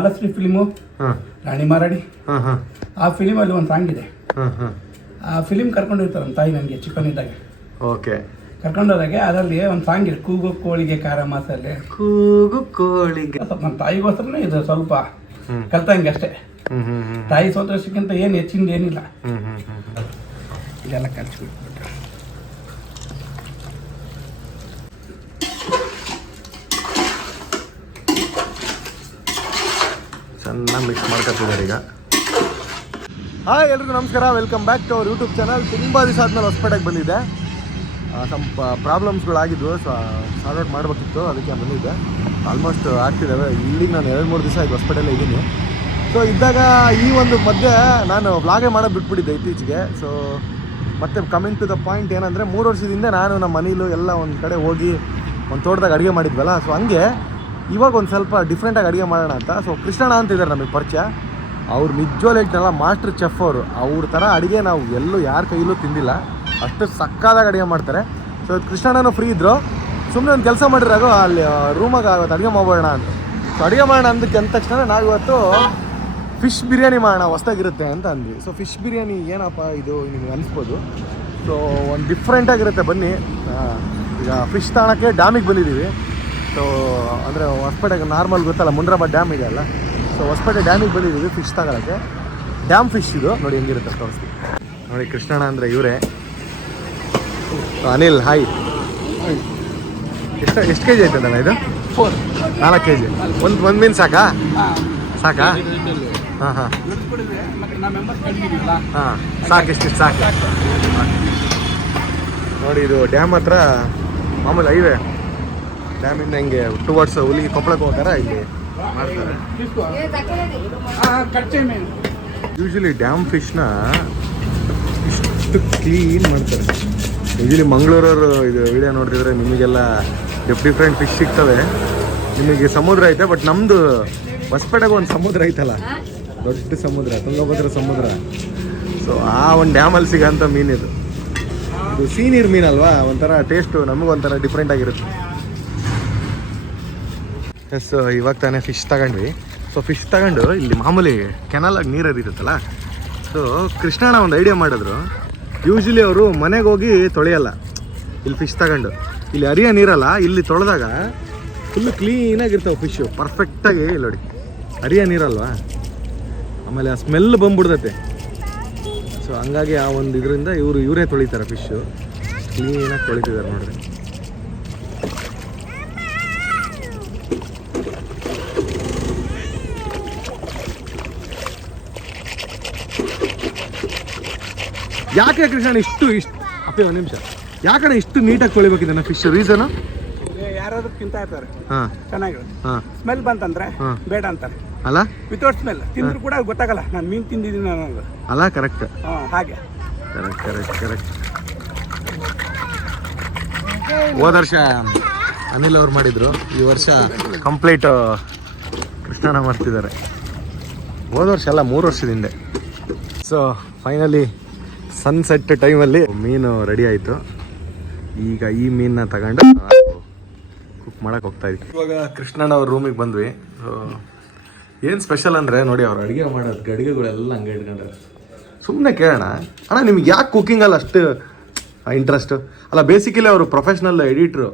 Malashree film ರಾಣಿ ಮಾರಾಣಿ ಆ ಫಿಲಿಮಲ್ಲಿ ಒಂದು song ಇದೆ. ಆ ಫಿಲಿಮ್ ಕರ್ಕೊಂಡಿರ್ತಾರೆ ನಮ್ಮ ತಾಯಿ ನನಗೆ ಚಿಕ್ಕನಿದ್ದಾಗ. ಓಕೆ. ಕರ್ಕೊಂಡೋದಾಗೆ ಅದರಲ್ಲಿ ಒಂದು ಸಾಂಗ್ ಇದೆ, ಕೂಗು ಕೋಳಿಗೆ ಖಾರ ಮಸಾಲೆ. ಕೂಗು ಕೋಳಿಗೆ ನಮ್ಮ ತಾಯಿಗೋಸ್ಕರನೇ ಇದು ಸ್ವಲ್ಪ ಕಲ್ತಂಗೆ ಅಷ್ಟೇ. ತಾಯಿ ಸಂತೋಷಕ್ಕಿಂತ ಏನು ಹೆಚ್ಚಿಂದ ಏನಿಲ್ಲ. ಇದೆಲ್ಲ ಕಲ್ಸ್ಬಿಟ್ಬಿಟ್ಟು ಚೆನ್ನಾಗಿ ಮಿಕ್ಸ್ ಮಾಡ್ಕೊತಿದ್ದಾರೆ ಈಗ. ಹಾಯ್ ಎಲ್ರಿಗೂ ನಮಸ್ಕಾರ, welcome back to our YouTube channel. ತುಂಬ ದಿವಸ ಆದಮೇಲೆ ಹೊಸಪೇಟೆಗೆ ಬಂದಿದ್ದೆ. ಸ್ವಲ್ಪ ಪ್ರಾಬ್ಲಮ್ಸ್ಗಳಾಗಿದ್ವು, ಸಾರ್ಟ್ ಔಟ್ ಮಾಡಬೇಕಿತ್ತು, ಅದಕ್ಕೆ ಬಂದಿದ್ದೆ. ಆಲ್ಮೋಸ್ಟ್ ಆಗ್ತಿದ್ದಾವೆ. ಇಲ್ಲಿಗೆ ನಾನು 2-3 ದಿವಸ ಆಯ್ತು ಹೊಸಪೇಟೆಲ್ಲೇ ಇದ್ದೀನಿ. ಸೊ ಇದ್ದಾಗ ಈ ಒಂದು ಮಧ್ಯೆ ನಾನು ವ್ಲಾಗೇ ಮಾಡೋದು ಬಿಟ್ಬಿಟ್ಟಿದ್ದೆ ಇತ್ತೀಚೆಗೆ. ಸೊ ಮತ್ತೆ ಕಮಿಂಗ್ ಟು ದ ಪಾಯಿಂಟ್ ಏನಂದರೆ, 3 ವರ್ಷದಿಂದ ನಾನು ನಮ್ಮ ಮನೇಲೂ ಎಲ್ಲ ಒಂದು ಕಡೆ ಹೋಗಿ ಒಂದು ತೋಟದಾಗ ಅಡುಗೆ ಮಾಡಿದ್ವಲ್ಲ. ಸೊ ಹಂಗೆ ಇವಾಗ ಒಂದು ಸ್ವಲ್ಪ ಡಿಫ್ರೆಂಟಾಗಿ ಅಡುಗೆ ಮಾಡೋಣ ಅಂತ. ಸೊ ಕೃಷ್ಣಣ್ಣ ಅಂತ ಇದ್ದಾರೆ ನಮಗೆ ಪರಿಚಯ. ಅವ್ರು ನಿಜವಾಗ್ಲೂ ಹೇಳ್ತಾರಲ್ಲ, ಮಾಸ್ಟರ್ ಚೆಫ್ ಅವರು. ಅವ್ರ ಥರ ಅಡುಗೆ ನಾವು ಎಲ್ಲೂ ಯಾರ ಕೈಯಲ್ಲೂ ತಿಂದಿಲ್ಲ, ಅಷ್ಟು ಸಕ್ಕದಾಗಿ ಅಡುಗೆ ಮಾಡ್ತಾರೆ. ಸೊ ಕೃಷ್ಣಣ್ಣನೂ ಫ್ರೀ ಇದ್ದರು, ಸುಮ್ಮನೆ ಒಂದು ಕೆಲಸ ಮಾಡಿರಾಗೋ ಅಲ್ಲಿ ರೂಮಾಗ ಅವತ್ತು ಅಡುಗೆ ಮಾಡೋಣ ಅಂತ. ಸೊ ಅಡುಗೆ ಮಾಡೋಣ ಅಂದಕ್ಕೆ ಅಂದ ತಕ್ಷಣ ನಾವು ಇವತ್ತು ಫಿಶ್ ಬಿರಿಯಾನಿ ಮಾಡೋಣ, ಹೊಸ್ದಾಗಿರುತ್ತೆ ಅಂತ ಅಂದ್ವಿ. ಸೊ ಫಿಶ್ ಬಿರಿಯಾನಿ ಏನಪ್ಪ ಇದು ನಿಮ್ಗೆ ಅನಿಸ್ಬೋದು. ಸೊ ಒಂದು ಡಿಫ್ರೆಂಟಾಗಿರುತ್ತೆ. ಬನ್ನಿ, ಈಗ ಫಿಶ್ ತಾಣಕ್ಕೆ ಡ್ಯಾಮಿಗೆ ಬಂದಿದ್ದೀವಿ. ಸೊ ಅಂದರೆ ಹೊಸಪೇಟೆಗೆ ನಾರ್ಮಲ್ ಗೊತ್ತಲ್ಲ, ಮುಂಡ್ರಾಬಾದ್ ಡ್ಯಾಮ್ ಇದೆ ಅಲ್ಲ. ಸೊ ಹೊಸಪೇಟೆ ಡ್ಯಾಮಿಗೆ ಬಂದಿದ್ದೀವಿ ಫಿಶ್ ತಗೊಳ್ಳೋಕ್ಕೆ. ಡ್ಯಾಮ್ ಫಿಶ್ ಇದು ನೋಡಿ ಹೆಂಗಿರುತ್ತೆ ತೋರಿಸ್ತೀವಿ. ನೋಡಿ ಕೃಷ್ಣಣ್ಣ ಅಂದರೆ ಇವರೇ. ಅನಿಲ್ ಹಾಯ್. ಎಷ್ಟು ಕೆ ಜಿ ಆಯ್ತದಲ್ಲ ಇದು? 4 ಕೆ ಜಿ. ಒಂದು ಮೀನು ಸಾಕಾ? ಸಾಕಾ? ಹಾಂ ಹಾಂ ಹಾಂ, ಸಾಕು, ಇಷ್ಟಿಷ್ಟು ಸಾಕು. ನೋಡಿ ಇದು ಡ್ಯಾಮ್ ಹತ್ರ ಮಾಮೂಲಿ ಹೈವೇ. ಡ್ಯಾಮಿಂದ ಹೆಂಗೆ ಟುವರ್ಡ್ಸ್ ಹುಲಿ ಕೊಪ್ಪಳಕ್ಕೆ ಹೋಗ್ತಾರೆ, ಇಲ್ಲಿ ಮಾಡ್ತಾರೆ. ಯೂಶ್ವಲಿ ಡ್ಯಾಮ್ ಫಿಶ್ನ ಇಷ್ಟು ಕ್ಲೀನ್ ಮಾಡ್ತಾರೆ. ಯೂಶ್ವಲಿ ಮಂಗಳೂರವರು ಇದು ವಿಡಿಯೋ ನೋಡ್ತಿದ್ರೆ ನಿಮಗೆಲ್ಲ ಡಿಫ್ರೆಂಟ್ ಫಿಶ್ ಸಿಗ್ತವೆ. ನಿಮಗೆ ಸಮುದ್ರ ಐತೆ, ಬಟ್ ನಮ್ಮದು ಹೊಸಪೇಟೆಗೆ ಒಂದು ಸಮುದ್ರ ಐತಲ್ಲ, ದೊಡ್ಡ ಸಮುದ್ರ, ತುಂಗಭದ್ರಾ ಸಮುದ್ರ. ಸೊ ಆ ಒಂದು ಡ್ಯಾಮಲ್ಲಿ ಸಿಗೋಂಥ ಮೀನಿದು. ಇದು ಸೀನೀರು ಮೀನಲ್ವಾ, ಒಂಥರ ಟೇಸ್ಟು ನಮಗೊಂಥರ ಡಿಫ್ರೆಂಟ್ ಆಗಿರುತ್ತೆ. ಎಸ್, ಇವಾಗ ತಾನೇ ಫಿಶ್ ತಗೊಂಡ್ವಿ. ಸೊ ಫಿಶ್ ತಗೊಂಡು ಇಲ್ಲಿ ಮಾಮೂಲಿ ಕೆನಲಾಗಿ ನೀರು ಹರಿಯುತ್ತಲ್ಲ. ಸೊ ಕೃಷ್ಣಣ್ಣ ಒಂದು ಐಡಿಯಾ ಮಾಡಿದ್ರು. ಯೂಶ್ವಲಿ ಅವರು ಮನೆಗೆ ಹೋಗಿ ತೊಳೆಯಲ್ಲ, ಇಲ್ಲಿ ಫಿಶ್ ತಗೊಂಡು ಇಲ್ಲಿ ಹರಿಯೋ ನೀರಲ್ಲ, ಇಲ್ಲಿ ತೊಳೆದಾಗ ಫುಲ್ಲು ಕ್ಲೀನಾಗಿರ್ತಾವೆ ಫಿಶ್ಶು, ಪರ್ಫೆಕ್ಟಾಗಿ. ನೋಡಿ ಹರಿಯೋ ನೀರಲ್ವಾ, ಆಮೇಲೆ ಆ ಸ್ಮೆಲ್ ಬಂದ್ಬಿಡ್ತೈತೆ. ಸೊ ಹಂಗಾಗಿ ಆ ಒಂದು ಇದರಿಂದ ಇವರೇ ತೊಳಿತಾರೆ ಫಿಶ್ಶು, ಕ್ಲೀನಾಗಿ ತೊಳಿತಿದ್ದಾರೆ ನೋಡ್ರಿ. ಯಾಕೆ ಕೃಷ್ಣ ಇಷ್ಟು ಅಪ್ಪೆ ಒಂದು ನಿಮಿಷ, ಯಾಕಡೆ ಇಷ್ಟು ನೀಟಾಗಿ ತೊಳಿಬೇಕಿದೆ ಫಿಶ್? ರೀಸನು ಯಾರಾದ್ರೂ ತಿಂತಾ ಇರ್ತಾರೆ, ಹಾಂ ಚೆನ್ನಾಗಿರುತ್ತೆ. ಹಾಂ, ಸ್ಮೆಲ್ ಬಂತಂದ್ರೆ ಬೇಡ ಅಂತಾರೆ ಅಲ್ಲ, ವಿತೌಟ್ ಸ್ಮೆಲ್ ತಿಂದ್ರು ಕೂಡ ಗೊತ್ತಾಗಲ್ಲ ನಾನು ಮೀನು ತಿಂದಿದ್ದೀನಿ ಅನ್ನೋದು ಅಲ್ಲ. ಕರೆಕ್ಟ್, ಹಾಗೆ ಕರೆಕ್ಟ್ ಕರೆಕ್ಟ್ ಕರೆಕ್ಟ್. ಹೋದ ವರ್ಷ ಅನಿಲ್ ಅವ್ರು ಮಾಡಿದ್ರು, ಈ ವರ್ಷ ಕಂಪ್ಲೀಟ್ ಕೃಷ್ಣಣ್ಣ ಮಾಡ್ತಿದ್ದಾರೆ. ಹೋದ ವರ್ಷ ಅಲ್ಲ, 3 ವರ್ಷದ ಹಿಂದೆ. ಸೊ ಫೈನಲಿ ಸನ್ಸೆಟ್ ಟೈಮಲ್ಲಿ ಮೀನು ರೆಡಿ ಆಯಿತು. ಈಗ ಈ ಮೀನನ್ನ ತಗೊಂಡು ಕುಕ್ ಮಾಡೋಕೆ ಹೋಗ್ತಾ ಇದ್ವಿ. ಇವಾಗ ಕೃಷ್ಣಣ್ಣ ಅವ್ರ ರೂಮಿಗೆ ಬಂದ್ವಿ. ಏನು ಸ್ಪೆಷಲ್ ಅಂದರೆ ನೋಡಿ, ಅವ್ರು ಅಡುಗೆ ಮಾಡೋದು ಗಡಿಗೆಗಳೆಲ್ಲ ಹಂಗೆ ಇಟ್ಕೊಂಡ್ರೆ. ಸುಮ್ಮನೆ ಕೇಳೋಣ, ಅಣ್ಣ ನಿಮ್ಗೆ ಯಾಕೆ ಕುಕ್ಕಿಂಗಲ್ಲಿ ಅಷ್ಟು ಇಂಟ್ರೆಸ್ಟು? ಅಲ್ಲ, ಬೇಸಿಕಲಿ ಅವರು ಪ್ರೊಫೆಷ್ನಲ್ ಎಡಿಟ್ರು.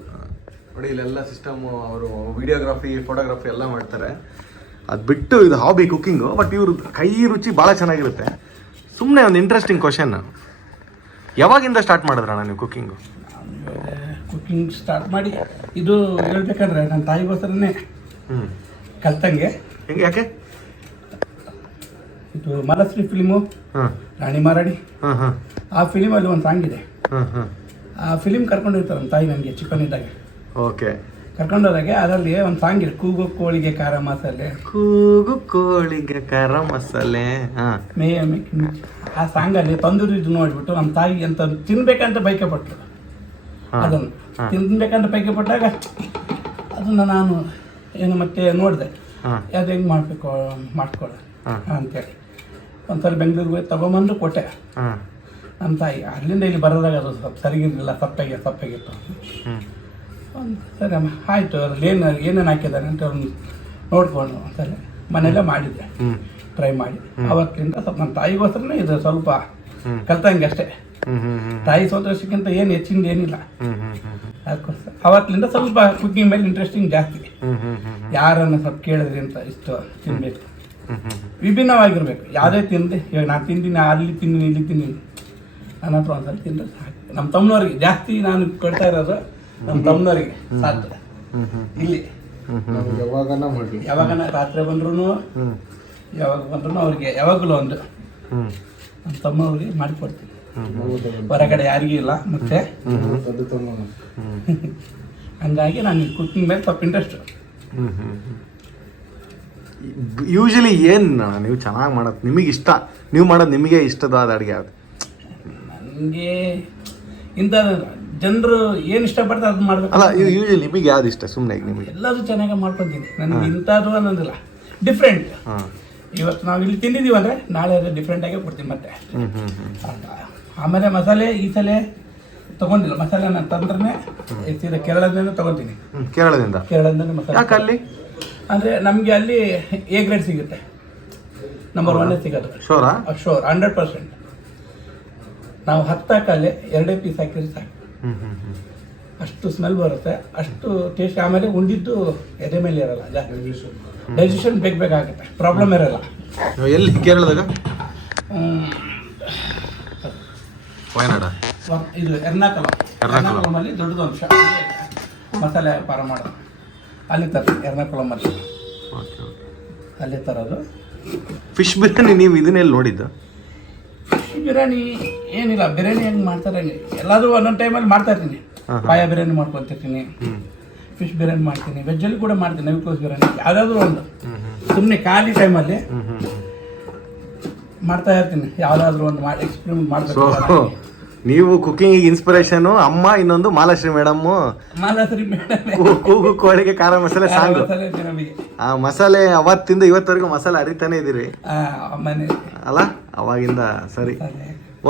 ನೋಡಿ ಇಲ್ಲೆಲ್ಲ ಸಿಸ್ಟಮು, ಅವರು ವಿಡಿಯೋಗ್ರಫಿ, ಫೋಟೋಗ್ರಫಿ ಎಲ್ಲ ಮಾಡ್ತಾರೆ. ಅದು ಬಿಟ್ಟು ಇದು ಹಾಬಿ ಕುಕ್ಕಿಂಗು. ಬಟ್ ಇವ್ರ ಕೈ ರುಚಿ ಭಾಳ ಚೆನ್ನಾಗಿರುತ್ತೆ. ಸುಮ್ಮನೆ ಒಂದು ಇಂಟ್ರೆಸ್ಟಿಂಗ್ ಕ್ವಶನ್, ಯಾವಾಗಿಂದ ಸ್ಟಾರ್ಟ್ ಮಾಡಿದ್ರಣ್ಣ ನೀವು ಕುಕ್ಕಿಂಗು? ಕುಕ್ಕಿಂಗ್ ಸ್ಟಾರ್ಟ್ ಮಾಡಿ ಇದು ಹೇಳ್ಬೇಕಂದ್ರೆ ನನ್ನ ತಾಯಿಗೋಸ್ಕರನೇ ಕಲ್ತಂಗೆ. ಹೆಂಗೆ, ಯಾಕೆ? ಇದು ಮಾಲಶ್ರೀ ಫಿಲಿಮು ರಾಣಿ ಮಾರಾಣಿ ಆ ಫಿಲಿಮಲ್ಲಿ ಒಂದು ಸಾಂಗ್ ಇದೆ. ಆ ಫಿಲಿಮ್ ಕರ್ಕೊಂಡಿರ್ತಾರೆ ನಮ್ಮ ತಾಯಿ ನನಗೆ ಚಿಕ್ಕನಿದ್ದಾಗ. ಓಕೆ. ಕರ್ಕೊಂಡೋದಾಗೆ ಅದರಲ್ಲಿ ಒಂದು ಸಾಂಗ್ ಇದೆ, ಕೂಗು ಕೋಳಿಗೆ ಖಾರ ಮಸಾಲೆ. ಕೂಗು ಕೋಳಿಗೆ ಖಾರ ಮಸಾಲೆ. ಆ ಸಾಂಗಲ್ಲಿ ತಂದೂರಿ ಇದು ನೋಡ್ಬಿಟ್ಟು ನಮ್ಮ ತಾಯಿ ಅಂತ ತಿನ್ಬೇಕಂತ ಬೈಕೆ ಪಟ್ಟರು. ಅದನ್ನು ತಿನ್ಬೇಕಂತ ಬೈಕೆ ಪಟ್ಟಾಗ ಅದನ್ನು ನಾನು ಏನು ಮತ್ತೆ ನೋಡಿದೆ, ಅದು ಹೆಂಗೆ ಮಾಡಬೇಕು ಮಾಡ್ಕೊಳ್ಳ ಅಂತೇಳಿ ಒಂದ್ಸಲ ಬೆಂಗಳೂರಿಗೆ ಹೋಗಿ ತಗೊಂಬಂದು ಕೊಟ್ಟೆ. ನಮ್ಮ ತಾಯಿ ಅಲ್ಲಿಂದ ಇಲ್ಲಿ ಬರೋದಾಗ ಅದು ಸ್ವಲ್ಪ ಸರಿಗಿರಲಿಲ್ಲ, ಸಪ್ಪಾಗಿತ್ತು. ಸರಿ ಅಮ್ಮ ಆಯಿತು, ಅದ್ರಲ್ಲಿ ಏನೇನು ಹಾಕಿದ್ದಾರೆ ಅಂತ ಅವ್ನು ನೋಡ್ಕೊಂಡು ಒಂದ್ಸಲ ಮನೆಯಲ್ಲೇ ಮಾಡಿದ್ದೆ, ಟ್ರೈ ಮಾಡಿ. ಅವತ್ತಿಂದ ಸ್ವಲ್ಪ ನಮ್ಮ ತಾಯಿಗೋಸ್ಕರನೇ ಇದು ಸ್ವಲ್ಪ ಕಲ್ತಂಗೆ ಅಷ್ಟೇ. ತಾಯಿ ಸಂತೋಷಕ್ಕಿಂತ ಏನು ಹೆಚ್ಚಿಂದ ಏನಿಲ್ಲ. ಅದಕ್ಕೋಸ್ಕರ ಅವತ್ತಿಂದ ಸ್ವಲ್ಪ ಕುಕಿಂಗ್ ಮೇಲೆ ಇಂಟ್ರೆಸ್ಟಿಂಗ್ ಜಾಸ್ತಿ. ಯಾರನ್ನು ಸ್ವಲ್ಪ ಕೇಳಿದ್ರಿ ಅಂತ ಇಷ್ಟು ತಿನ್ಬೇಕು, ವಿಭಿನ್ನವಾಗಿರ್ಬೇಕು. ಯಾವುದೇ ತಿಂದು ಇವಾಗ ನಾನು ತಿಂತೀನಿ, ಅಲ್ಲಿ ತಿಂತೀನಿ, ಇಲ್ಲಿ ತಿಂತೀನಿ, ನನ್ನ ಹತ್ರ ಒಂದ್ಸಲ ತಿಂದ್ರೆ ಸಾಕು. ನಮ್ಮ ತಮ್ಮನವ್ರಿಗೆ ಜಾಸ್ತಿ ನಾನು ಕೊಡ್ತಾ ಇರೋದು ನಮ್ಮ ತಮ್ಮನವ್ರಿಗೆ ಸಾಕು. ಇಲ್ಲಿ ಯಾವಾಗನ ರಾತ್ರಿ ಬಂದ್ರು ಯಾವಾಗ ಬಂದ್ರು ಅವ್ರಿಗೆ ಯಾವಾಗಲೂ ಒಂದು ನಮ್ಮ ತಮ್ಮನವ್ರಿಗೆ ಮಾಡಿಕೊಡ್ತೀನಿ. ಹೊರಗಡೆ ಯಾರಿಗೂ ಇಲ್ಲ ಮತ್ತೆ. ಹಂಗಾಗಿ ನಾನು ಕುಕಿಂಗ್ ಮೇಲೆ ಸ್ವಲ್ಪ ಇಂಟ್ರೆಸ್ಟ್. ಯೂಶಲಿ ಏನು ನೀವು ಚೆನ್ನಾಗಿ ಮಾಡೋದು ನಿಮಗೆ ಇಷ್ಟ, ನೀವು ಮಾಡೋದು ನಿಮಗೆ ಇಷ್ಟವಾದ ಅಡುಗೆ ಯಾವುದು? ನನಗೆ ಇಂಥ ಜನರು ಏನು ಇಷ್ಟಪಡ್ತಾರೆ ಅದು ಮಾಡ್ಬೇಕು. ಅಲ್ಲ, ಯೂಶಲಿ ನಿಮಗೆ ಯಾವ್ದು ಇಷ್ಟ? ಸುಮ್ಮನೆ ನಿಮಗೆ ಎಲ್ಲದೂ ಚೆನ್ನಾಗಿ ಮಾಡ್ಕೊತೀನಿ. ನನಗೆ ಇಂಥದ್ದು ಅನ್ನೋದಿಲ್ಲ, ಡಿಫ್ರೆಂಟ್. ಇವತ್ತು ನಾವು ಇಲ್ಲಿ ತಿಂದಿದ್ದೀವಿ ಅಂದರೆ ನಾಳೆ ಅದು ಡಿಫ್ರೆಂಟಾಗೇ ಕೊಡ್ತೀನಿ ಮತ್ತೆ. ಆಮೇಲೆ ಮಸಾಲೆ ಈ ಸಲ ತೊಗೊಂಡಿಲ್ಲ. ಮಸಾಲೆ ನಾನು ತಂದ್ರೆ ಸೀದಾ ಕೇರಳದಿಂದ ತೊಗೊತೀನಿ. ಕೇರಳದಿಂದ ಮಸಾಲೆ ಅಂದರೆ ನಮಗೆ ಅಲ್ಲಿ ಎ ಗ್ರೇಡ್ ಸಿಗುತ್ತೆ, ನಂಬರ್ 1 ಸಿಗೋದು. ಶೋರ್ 100%. ನಾವು 10 ಹಾಕಲ್ಲಿ 2 ಪೀಸ್ ಹಾಕಿದ್ರೆ ಸಾಕು, ಅಷ್ಟು ಸ್ಮೆಲ್ ಬರುತ್ತೆ, ಅಷ್ಟು ಟೇಸ್ಟ್. ಆಮೇಲೆ ಉಂಡಿದ್ದು ಎದೆ ಮೇಲೆ ಇರಲ್ಲ ಜಾಸ್ತಿ, ಡೈಜೆಷನ್ ಬೇಕಾಗುತ್ತೆ, ಪ್ರಾಬ್ಲಮ್ ಇರಲ್ಲ. ಎಲ್ಲಿ ಕೇರಳದಾಗ? ವಯನಾಡ, ಇದು ಎರ್ನಾಕುಲಮಲ್ಲಿ ದೊಡ್ಡದೊಂದು ಮಸಾಲೆ ವ್ಯಾಪಾರ ಮಾಡೋದು, ಅಲ್ಲಿ ತರೋದು. ಎರ್ನಾಕುಲಮಲ್ಲಿ ಅಲ್ಲಿ ತರೋದು. ಫಿಶ್ ಬಿರಿಯಾನಿ ನೀವು ಇದನ್ನೆಲ್ಲಿ ನೋಡಿದ್ದು? ಫಿಶ್ ಬಿರಿಯಾನಿ ಏನಿಲ್ಲ, ಬಿರಿಯಾನಿ ಹೆಂಗೆ ಮಾಡ್ತಾರೆ ಎಲ್ಲಾದರೂ ಒಂದೊಂದು ಟೈಮಲ್ಲಿ ಮಾಡ್ತಾ ಇರ್ತೀನಿ. ಪಾಯ ಬಿರಿಯಾನಿ ಮಾಡ್ಕೊತಿರ್ತೀನಿ, ಫಿಶ್ ಬಿರಿಯಾನಿ ಮಾಡ್ತೀನಿ, ವೆಜ್ಜಲ್ಲಿ ಕೂಡ ಮಾಡ್ತೀನಿ, ನವಿಕೋಸ್ ಬಿರಿಯಾನಿ, ಯಾವುದಾದ್ರೂ ಒಂದು ಸುಮ್ಮನೆ ಖಾಲಿ ಟೈಮಲ್ಲಿ ಮಾಡ್ತಾ ಇರ್ತೀನಿ. ಯಾವುದಾದ್ರೂ ಒಂದು ಮಾಡಿ ಎಕ್ಸ್ಪೆರಿಮೆಂಟ್ ಮಾಡಬೇಕು. ನೀವು ಕುಕಿಂಗ್ ಇನ್ಸ್ಪಿರೇಷನ್ ಅಮ್ಮ, ಇನ್ನೊಂದು ಮಾಲಾಶ್ರೀ ಮೇಡಮ್. ಕೂಗು ಕೋಳಿಗೆ ಖಾರ ಮಸಾಲೆ ಸಾಂಗು. ಆ ಮಸಾಲೆ ಅವತ್ತಿಂದ ಇವತ್ತವರೆಗೂ ಮಸಾಲೆ ಅರಿತಾನೆ ಇದೀರಿ ಅಲ್ಲ? ಅವಾಗಿಂದ ಸರಿ.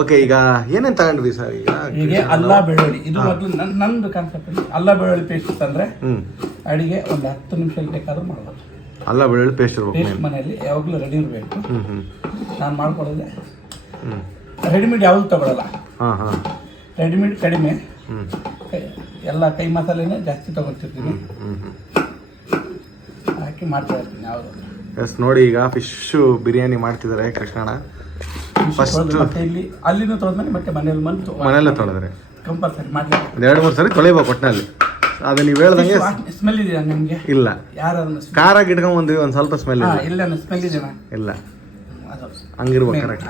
ಓಕೆ, ಈಗ ಏನೇನು ತಗೊಂಡ್ವಿ ಸರ್? ಈಗ ಅಲ್ಲ ಬೆಳ್ಳುಳ್ಳಿ, ಇದು ಮೊದಲು ನಂದು ಕಾನ್ಸೆಪ್ಟ್. ಅಲ್ಲ ಬೆಳ್ಳುಳ್ಳಿ ಪೇಸ್ಟ್ ಅಂದ್ರೆ ಅಡಿಗೆ ಒಂದು 10 ನಿಮಿಷ ಬೇಕಾದ್ರೂ ಮಾಡ್ಬೋದು. ಅಲ್ಲ ಬೆಳ್ಳುಳ್ಳಿ ಪೇಸ್ಟ್ ಮನೆಯಲ್ಲಿ ಯಾವಾಗಲೂ ರೆಡಿ ಇರಬೇಕು. ನಾನು ಮಾಡ್ಕೊಳ್ಳೋದೆ ರೆಡಿಮೇಡ್ ಯಾವುದು ತಗೊಳ್ಳಲ್ಲ. ರೆಡಿಮೇಡ್ ಕಡಿಮೆ, ಎಲ್ಲ ಕೈ ಮಸಾಲೆನೇ ಜಾಸ್ತಿ ತಗೊಳ್ತಿರ್ತೀನಿ, ಹಾಕಿ ಮಾಡ್ತಾ ಇರ್ತೀನಿ ಯಾವುದು. ಎಸ್, ನೋಡಿ ಈಗ ಫಿಶ್ ಬಿರಿಯಾನಿ ಮಾಡ್ತಿದ್ದಾರೆ ಕೃಷ್ಣಣ್ಣ. ಮತ್ತೆ ಇಲ್ಲಿ ಅಲ್ಲಿನೂ ತೊಳೆದ್ಮೇಲೆ ಮತ್ತೆ ಮನೆಯಲ್ಲೇ ತೊಳೆದ್ರೆ ಕಂಪಲ್ಸರಿ ಮಾಡಿ 2-3 ಸರಿ ತೊಳಿಬೇಕು ಒಟ್ಟಿನಲ್ಲಿ. ಅದು ನೀವು ಹೇಳ್ದಂಗೆ ಸ್ಮೆಲ್ ಇದೆಯಾ ನಿಮಗೆ? ಇಲ್ಲ, ಯಾರನ್ನು ಖಾರ ಗಿಟ್ಕೊಂಡ್ ಬಂದ್ವಿ, ಒಂದು ಸ್ವಲ್ಪ ಸ್ಮೆಲ್ ಇಲ್ಲ, ಸ್ಮೆಲ್ ಇದೆಯಾ? ಇಲ್ಲ, ಹಂಗಿರ್ಬೇಕು. ಕರೆಕ್ಟ್.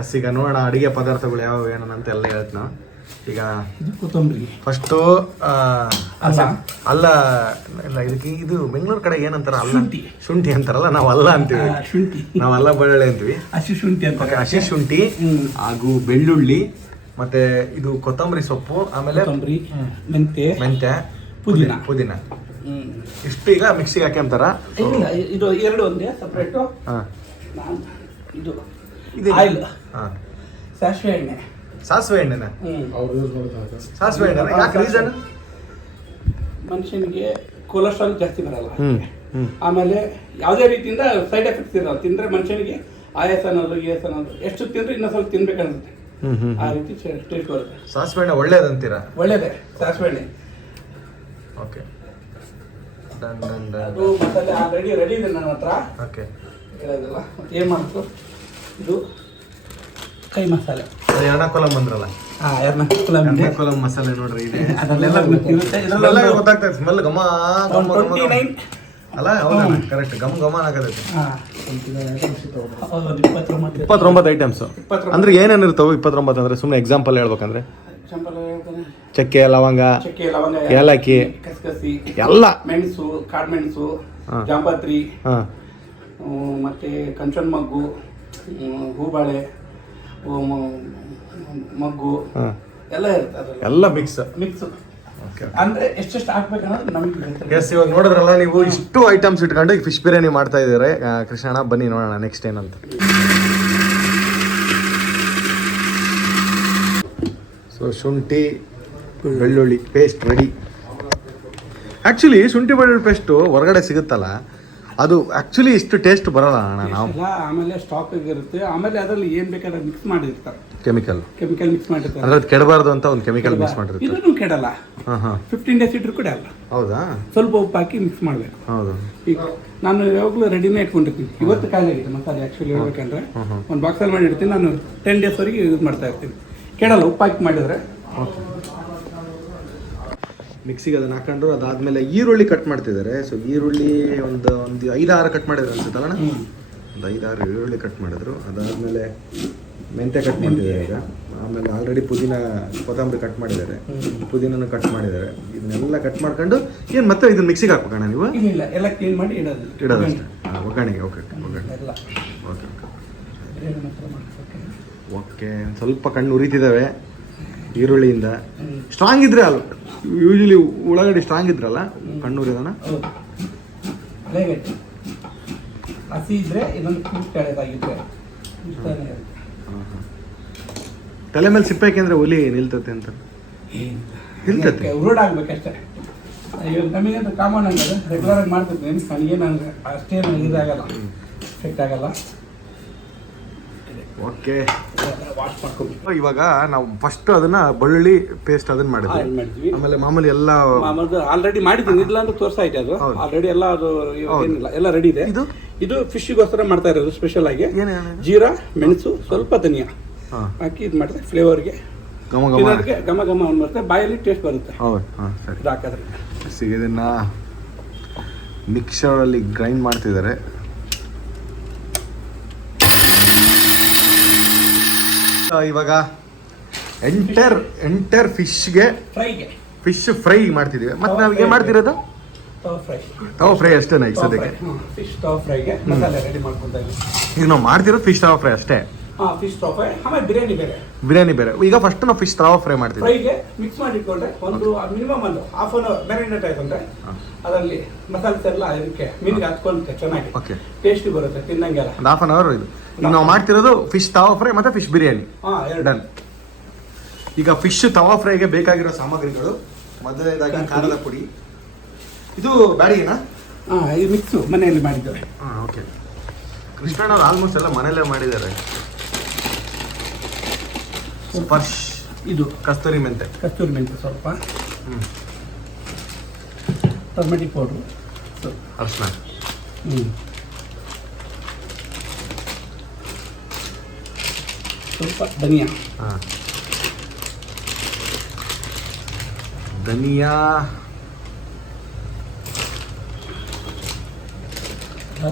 ಎಸ್, ಈಗ ನೋಡೋಣ ಅಡಿಗೆ ಪದಾರ್ಥಗಳು ಯಾವ ಏನಂತ ಎಲ್ಲ ಹೇಳ್ತೀನಿ. ಈಗ ಕೊತ್ತಂಬರಿ ಫಸ್ಟು. ಅಲ್ಲ ಇಲ್ಲ, ಇದಕ್ಕೆ ಇದು ಬೆಂಗಳೂರು ಕಡೆ ಏನಂತಾರ? ಅಲ್ಲ, ಶುಂಠಿ ಅಂತಾರಲ್ಲ, ನಾವು ಅಲ್ಲ ಅಂತೀವಿ. ನಾವು ಅಲ್ಲ ಬೆಳ್ಳುಳ್ಳಿ ಅಂತೀವಿ. ಹಸಿ ಶುಂಠಿ ಅಂತ. ಹಸಿ ಶುಂಠಿ ಹಾಗೂ ಬೆಳ್ಳುಳ್ಳಿ, ಮತ್ತೆ ಇದು ಕೊತ್ತಂಬರಿ ಸೊಪ್ಪು, ಆಮೇಲೆ ಮೆಂತ್ಯ, ಪುದೀನ ಇಷ್ಟು ಈಗ ಮಿಕ್ಸಿಗೆ ಹಾಕ್ಯಂತಾರ. ಇದು ಎರಡು ಒಂದೇ ಸಪ್ರೇಟು. ಇದು ಆಯಿಲ್, ಸಾಸಿವೆ ಎಣ್ಣೆ. ಸಾಸಿವೆ ಎಣ್ಣೆನ? ಸಾಸಿವೆ ಎಣ್ಣೆ ಯಾಕೆ? ರೀಸನ್? ಮನುಷ್ಯನಿಗೆ ಕೊಲೆಸ್ಟ್ರಾಲ್ ಜಾಸ್ತಿ ಬರಲ್ಲ, ಆಮೇಲೆ ಯಾವುದೇ ರೀತಿಯಿಂದ ಸೈಡ್ ಎಫೆಕ್ಟ್ಸ್ ಇರಲ್ಲ. ತಿಂದ್ರೆ ಮನುಷ್ಯನಿಗೆ ಆಯಾಸ ಅನ್ನೋದು ಎಷ್ಟು ತಿಂದ್ರೆ ಇನ್ನೂ ಸ್ವಲ್ಪ ತಿನ್ಬೇಕನ್ಸುತ್ತೆ, ಆ ರೀತಿ ಟೇಸ್ಟ್ ಬರುತ್ತೆ. ಸಾಸಿವೆ ಎಣ್ಣೆ ಒಳ್ಳೇದಂತೀರಾ? ಒಳ್ಳೇದೇ ಸಾಸಿವೆ ಎಣ್ಣೆ. ಓಕೆ, ಅದು ಮಸಾಲೆ ಆಲ್ರೆಡಿ ರೆಡಿ ಇದೆ ನನ್ನ ಹತ್ರ. ಓಕೆ, ಹೇಳೋದಿಲ್ಲ. ಏನು ಮಾಡ್ತು, ಇದು ಕೈ ಮಸಾಲೆ. ಎರ್ನಾಕುಲಂ ಅಂದ್ರಲ್ಲ, ಎರ್ನಾಕುಲಂ ಮಸಾಲೆ ನೋಡ್ರಿ ಇದೆ. ಅದನ್ನೆಲ್ಲ ಗೊತ್ತಾಗ್ತದೆ ಸ್ಮೆಲ್. ಘಮ ಅಲ್ಲ? ಹೌದಾ? ಕರೆಕ್ಟ್. ಘಮ ಆಗತೈತಿ. 29 ಐಟಮ್ಸ್ ಅಂದ್ರೆ ಏನೇನು ಇರ್ತಾವೆ? 29 ಅಂದ್ರೆ ಸುಮ್ಮನೆ ಎಕ್ಸಾಂಪಲ್ ಹೇಳ್ಬೇಕಂದ್ರೆ ಚಕ್ಕೆ, ಲವಂಗ, ಏಲಕ್ಕಿ, ಕಸಕಸಿ, ಎಲ್ಲ, ಮೆಣಸು, ಕಾಡ್ಮೆಣಸು, ಜಾಂಪತ್ರಿ, ಮತ್ತೆ ಕಂಚನ್ ಮಗ್ಗು, ಹೂಬಾಳೆ ಮಗ್ಗು ಎಲ್ಲ ಇರುತ್ತೆ. ಎಲ್ಲ ಮಿಕ್ಸ್ ಅಂದ್ರೆ ಎಷ್ಟೆಷ್ಟು ಹಾಕ್ಬೇಕನ್ನೋದು ನಮಗೆ. ಎಸ್, ಇವಾಗ ನೋಡಿದ್ರಲ್ಲ ನೀವು, ಇಷ್ಟು ಐಟಮ್ಸ್ ಇಟ್ಕೊಂಡು ಫಿಶ್ ಬಿರಿಯಾನಿ ಮಾಡ್ತಾ ಇದ್ದಾರೆ ಕೃಷ್ಣಣ್ಣ. ಬನ್ನಿ ನೋಡೋಣ ನೆಕ್ಸ್ಟ್ ಏನಂತ. ಸೊ ಶುಂಠಿ ಬೆಳ್ಳುಳ್ಳಿ ಪೇಸ್ಟ್ ರೆಡಿ. ಆ್ಯಕ್ಚುಲಿ ಶುಂಠಿ ಬೆಳ್ಳುಳ್ಳಿ ಪೇಸ್ಟು ಹೊರಗಡೆ ಸಿಗುತ್ತಲ್ಲ, ಅದು ಆ್ಯಕ್ಚುಲಿ ಇಷ್ಟು ಟೇಸ್ಟ್ ಬರೋಲ್ಲ ಅಣ್ಣ ನಾವು ಎಲ್ಲ ಆಮೇಲೆ ಸ್ಟಾಕ್ ಇರುತ್ತೆ, ಆಮೇಲೆ ಅದರಲ್ಲಿ ಏನ್ ಬೇಕಾದ್ರೆ ಮಿಕ್ಸ್ ಮಾಡಿರ್ತಾರೆ, ಕೆಮಿಕಲ್ ಮಿಕ್ಸ್ ಮಾಡಿರ್ತಾರೆ. ಅಂದ್ರೆ ಅದು ಕೆಡಬಾರ್ದು ಅಂತ ಒಂದು ಕೆಮಿಕಲ್ ಮಿಕ್ಸ್ ಮಾಡಿರ್ತಾರೆ. ಇದನ್ನು ಕೆಡಲ್ಲ, ಹಾಂ 15 days ಇಟ್ರು ಕೂಡ ಅಲ್ಲ. ಹೌದಾ? ಸ್ವಲ್ಪ ಉಪ್ಪು ಹಾಕಿ ಮಿಕ್ಸ್ ಮಾಡಬೇಕು. ಹೌದು. ಈಗ ನಾನು ಯಾವಾಗಲೂ ರೆಡಿನೇ ಇಟ್ಕೊಂಡಿರ್ತೀನಿ. ಇವತ್ತು ಖಾಲಿ ಆಗಿದೆ ಮಸಾಲೆ ಆ್ಯಕ್ಚುಲಿ ಹೇಳ್ಬೇಕಂದ್ರೆ, ಒಂದು ಬಾಕ್ಸಲ್ಲಿ ಮಾಡಿ ಇಡ್ತೀನಿ. ನಾನು 10 days ವರೆಗೆ ಯೂಸ್ ಮಾಡ್ತಾ ಇರ್ತೀನಿ, ಕೆಡಲ್ಲ ಉಪ್ಪು ಹಾಕಿ ಮಾಡಿದ್ರೆ. ಮಿಕ್ಸಿಗೆ ಅದನ್ನ ಹಾಕೊಂಡ್ರು. ಅದಾದ್ಮೇಲೆ ಈರುಳ್ಳಿ ಕಟ್ ಮಾಡ್ತಿದ್ದಾರೆ. ಸೊ ಈರುಳ್ಳಿ ಒಂದು 5-6 ಕಟ್ ಮಾಡಿದ್ರು ಅನ್ಸುತ್ತಲ್ಲ, ಒಂದು 5-6 ಈರುಳ್ಳಿ ಕಟ್ ಮಾಡಿದ್ರು. ಅದಾದ್ಮೇಲೆ ಮೆಂತ್ಯ ಕಟ್ ಮಾಡಿದ್ದಾರೆ ಈಗ. ಆಮೇಲೆ ಆಲ್ರೆಡಿ ಪುದೀನ ಕೊತ್ತಂಬರಿ ಕಟ್ ಮಾಡಿದ್ದಾರೆ, ಪುದೀನನ್ನು ಕಟ್ ಮಾಡಿದ್ದಾರೆ. ಇದನ್ನೆಲ್ಲ ಕಟ್ ಮಾಡ್ಕೊಂಡು ಏನು ಮತ್ತೆ ಇದನ್ನ ಮಿಕ್ಸಿಗೆ ಹಾಕ್ಬೇಕಣ್ಣ ನೀವು? ಇಲ್ಲ, ಎಲ್ಲ ಕ್ಲೀನ್ ಮಾಡಿ ಇಡೋದಷ್ಟೇ. ಒಗ್ಗರಣೆಗೆ. Okay okay. ಸ್ವಲ್ಪ ಕಣ್ಣು ಉರಿತಿದ್ದಾವೆ ಈರುಳ್ಳಿಯಿಂದ. ಸ್ಟ್ರಾಂಗ್ ಇದ್ರೆ ಅಲ್ಲ, ಯೂಶಲಿ ಉಳ್ಳಾಗಡ್ಡಿ ಸ್ಟ್ರಾಂಗ್ ಇದ್ರಲ್ಲ ಕಣ್ಣು ಉರಿಯೋದನ್ನ. ಹಸಿ ಇದ್ರೆ ಇದೊಂದು ಕೆಳದಾಗಿದ್ರೆ ತಲೆ ಮೇಲೆ ಸಿಪ್ಪೆ ಹಾಕಿದ್ರೆ ಒಲಿ ನಿಲ್ತತೆ ಅಂತ. ನಿಲ್ತತೆ, ಉರುಡ್ ಆಗ್ಬೇಕಷ್ಟೇ. ಇವಾಗ ನಮಗೆ ಅಂತ ಕಾಮನ್ ಆಗಲ್ಲ, ರೆಗ್ಯುಲರ್ ಆಗಿ ಮಾಡ್ತಿರ್ತೀನಿ. ನನಗೆ ನನಗೆ ಅಷ್ಟೇನು ಇದಾಗಲ್ಲ, ಸೆಟ್ ಆಗಲ್ಲ. ಓಕೆ, ವಾಶ್ ಮಾಡ್ಕೊಂಡು ಇವಾಗ ನಾವು ಫಸ್ಟ್ ಅದನ್ನ ಬೆಳ್ಳುಳ್ಳಿ ಪೇಸ್ಟ್ ಅದನ್ನ ಮಾಡಿದ್ವಿ. ಆಮೇಲೆ ಮಾಮೂಲಿ ಎಲ್ಲ ಆಲ್ರೆಡಿ ಮಾಡಿದ್ದೀನಿ, ಇಲ್ಲ ಅಂತ ತೋರ್ಸಾ ಇದೆ. ಅದು ಆಲ್ರೆಡಿ ಎಲ್ಲ ಅದು ಏನಿಲ್ಲ, ಎಲ್ಲ ರೆಡಿ ಇದೆ. ಇದು ಫಿಶ್ಗೋಸ್ಕರ ಮಾಡ್ತಾ ಇರೋದು ಸ್ಪೆಷಲ್ ಆಗಿ. ಜೀರಾ, ಮೆಣಸು, ಸ್ವಲ್ಪ ಧನಿಯಾ ಹಾಕಿ ಇದು ಮಾಡಿದ್ರೆ ಫ್ಲೇವರ್ಗೆ ಘಮ ಘಮ ಬರುತ್ತೆ, ಬಾಯಲ್ಲಿ ಟೇಸ್ಟ್ ಬರುತ್ತೆ. ಇದು ಹಾಕಿದ್ರೆ ಇದನ್ನ ಮಿಕ್ಸರಲ್ಲಿ ಗ್ರೈಂಡ್ ಮಾಡ್ತಿದ್ದಾರೆ. ಇವಾಗ ಎಂಟರ್ ಫಿಶ್ ಫ್ರೈ ಮಾಡ್ತಿದೀವಿ. ಮತ್ತೆ ನಾವು ಏನ್ ಮಾಡ್ತಿರೋದು? ತವಾ ಫ್ರೈ ಅಷ್ಟೇನಾ ಈಗ ಸದ್ಯಕ್ಕೆ? ಫಿಶ್ ತವಾ ಫ್ರೈಗೆ ಮಸಾಲೆ ರೆಡಿ ಮಾಡ್ಕೊತಾ ಇದ್ದೀವಿ. ಈಗ ನಾವು ಮಾಡ್ತಿರೋದು ಫಿಶ್ ತವಾ ಫ್ರೈ ಅಷ್ಟೇ. ಫಿಶ್ ತವಾ ಫ್ರೈ, ಆಮೇಲೆ ಬಿರಿಯಾನಿ ಬೇರೆ. ಈಗ ಫಸ್ಟ್ ನಾವು ಫಿಶ್ ತವಾ ಫ್ರೈ ಮಾಡ್ತೀವಿ. ಫ್ರೈಗೆ ಮಿಕ್ಸ್ ಮಾಡಿ ಇಟ್ಕೊಂಡ್ರೆ ಒಂದು ಮಿನಿಮಮ್ ಒಂದು ಹಾಫ್ ಅನ್ ಅವರ್ ಮ್ಯಾರಿನೇಟ್ ಆಯ್ತಂದ್ರೆ ಅದರಲ್ಲಿ ಮಸಾಲೆ ಎಲ್ಲ ಇದಕ್ಕೆ ಮೀನಿಗೆ ಹತ್ಕೊಂಡ್ರೆ ಚೆನ್ನಾಗಿ ಟೇಸ್ಟಿ ಬರುತ್ತೆ, ತಿನ್ನಂಗೆಲ್ಲ. ಒಂದು ಹಾಫ್ ಅನ್ ಅವರ್. ಇದು ನಾವು ಮಾಡ್ತಿರೋದು ಫಿಶ್ ತವಾ ಫ್ರೈ ಮತ್ತೆ ಫಿಶ್ ಬಿರಿಯಾನಿ. ಡನ್. ಈಗ ಫಿಶ್ ತವಾ ಫ್ರೈಗೆ ಬೇಕಾಗಿರೋ ಸಾಮಗ್ರಿಗಳು ಮೊದಲನೇದಾಗಿ ಖಾರದ ಪುಡಿ. ಇದು ಬ್ಯಾಡಿಗೆನಾ? ಇದು ಮಿಕ್ಸು ಮನೆಯಲ್ಲಿ ಮಾಡಿದ್ದೇವೆ. ಓಕೆ. ಕೃಷ್ಣಣ್ಣವ್ರು ಆಲ್ಮೋಸ್ಟ್ ಎಲ್ಲ ಮನೆಯಲ್ಲೇ ಮಾಡಿದ್ದಾರೆ. ಸ್ಪರ್ಶ್, ಇದು ಕಸ್ತೂರಿ ಮೆಂತೆ ಸ್ವಲ್ಪ, ಟೊಮೆಟಿಕ್ ಪೌಡ್ರು, ಅರ್ಶಿನ, ಸ್ವಲ್ಪ ಧನಿಯಾ,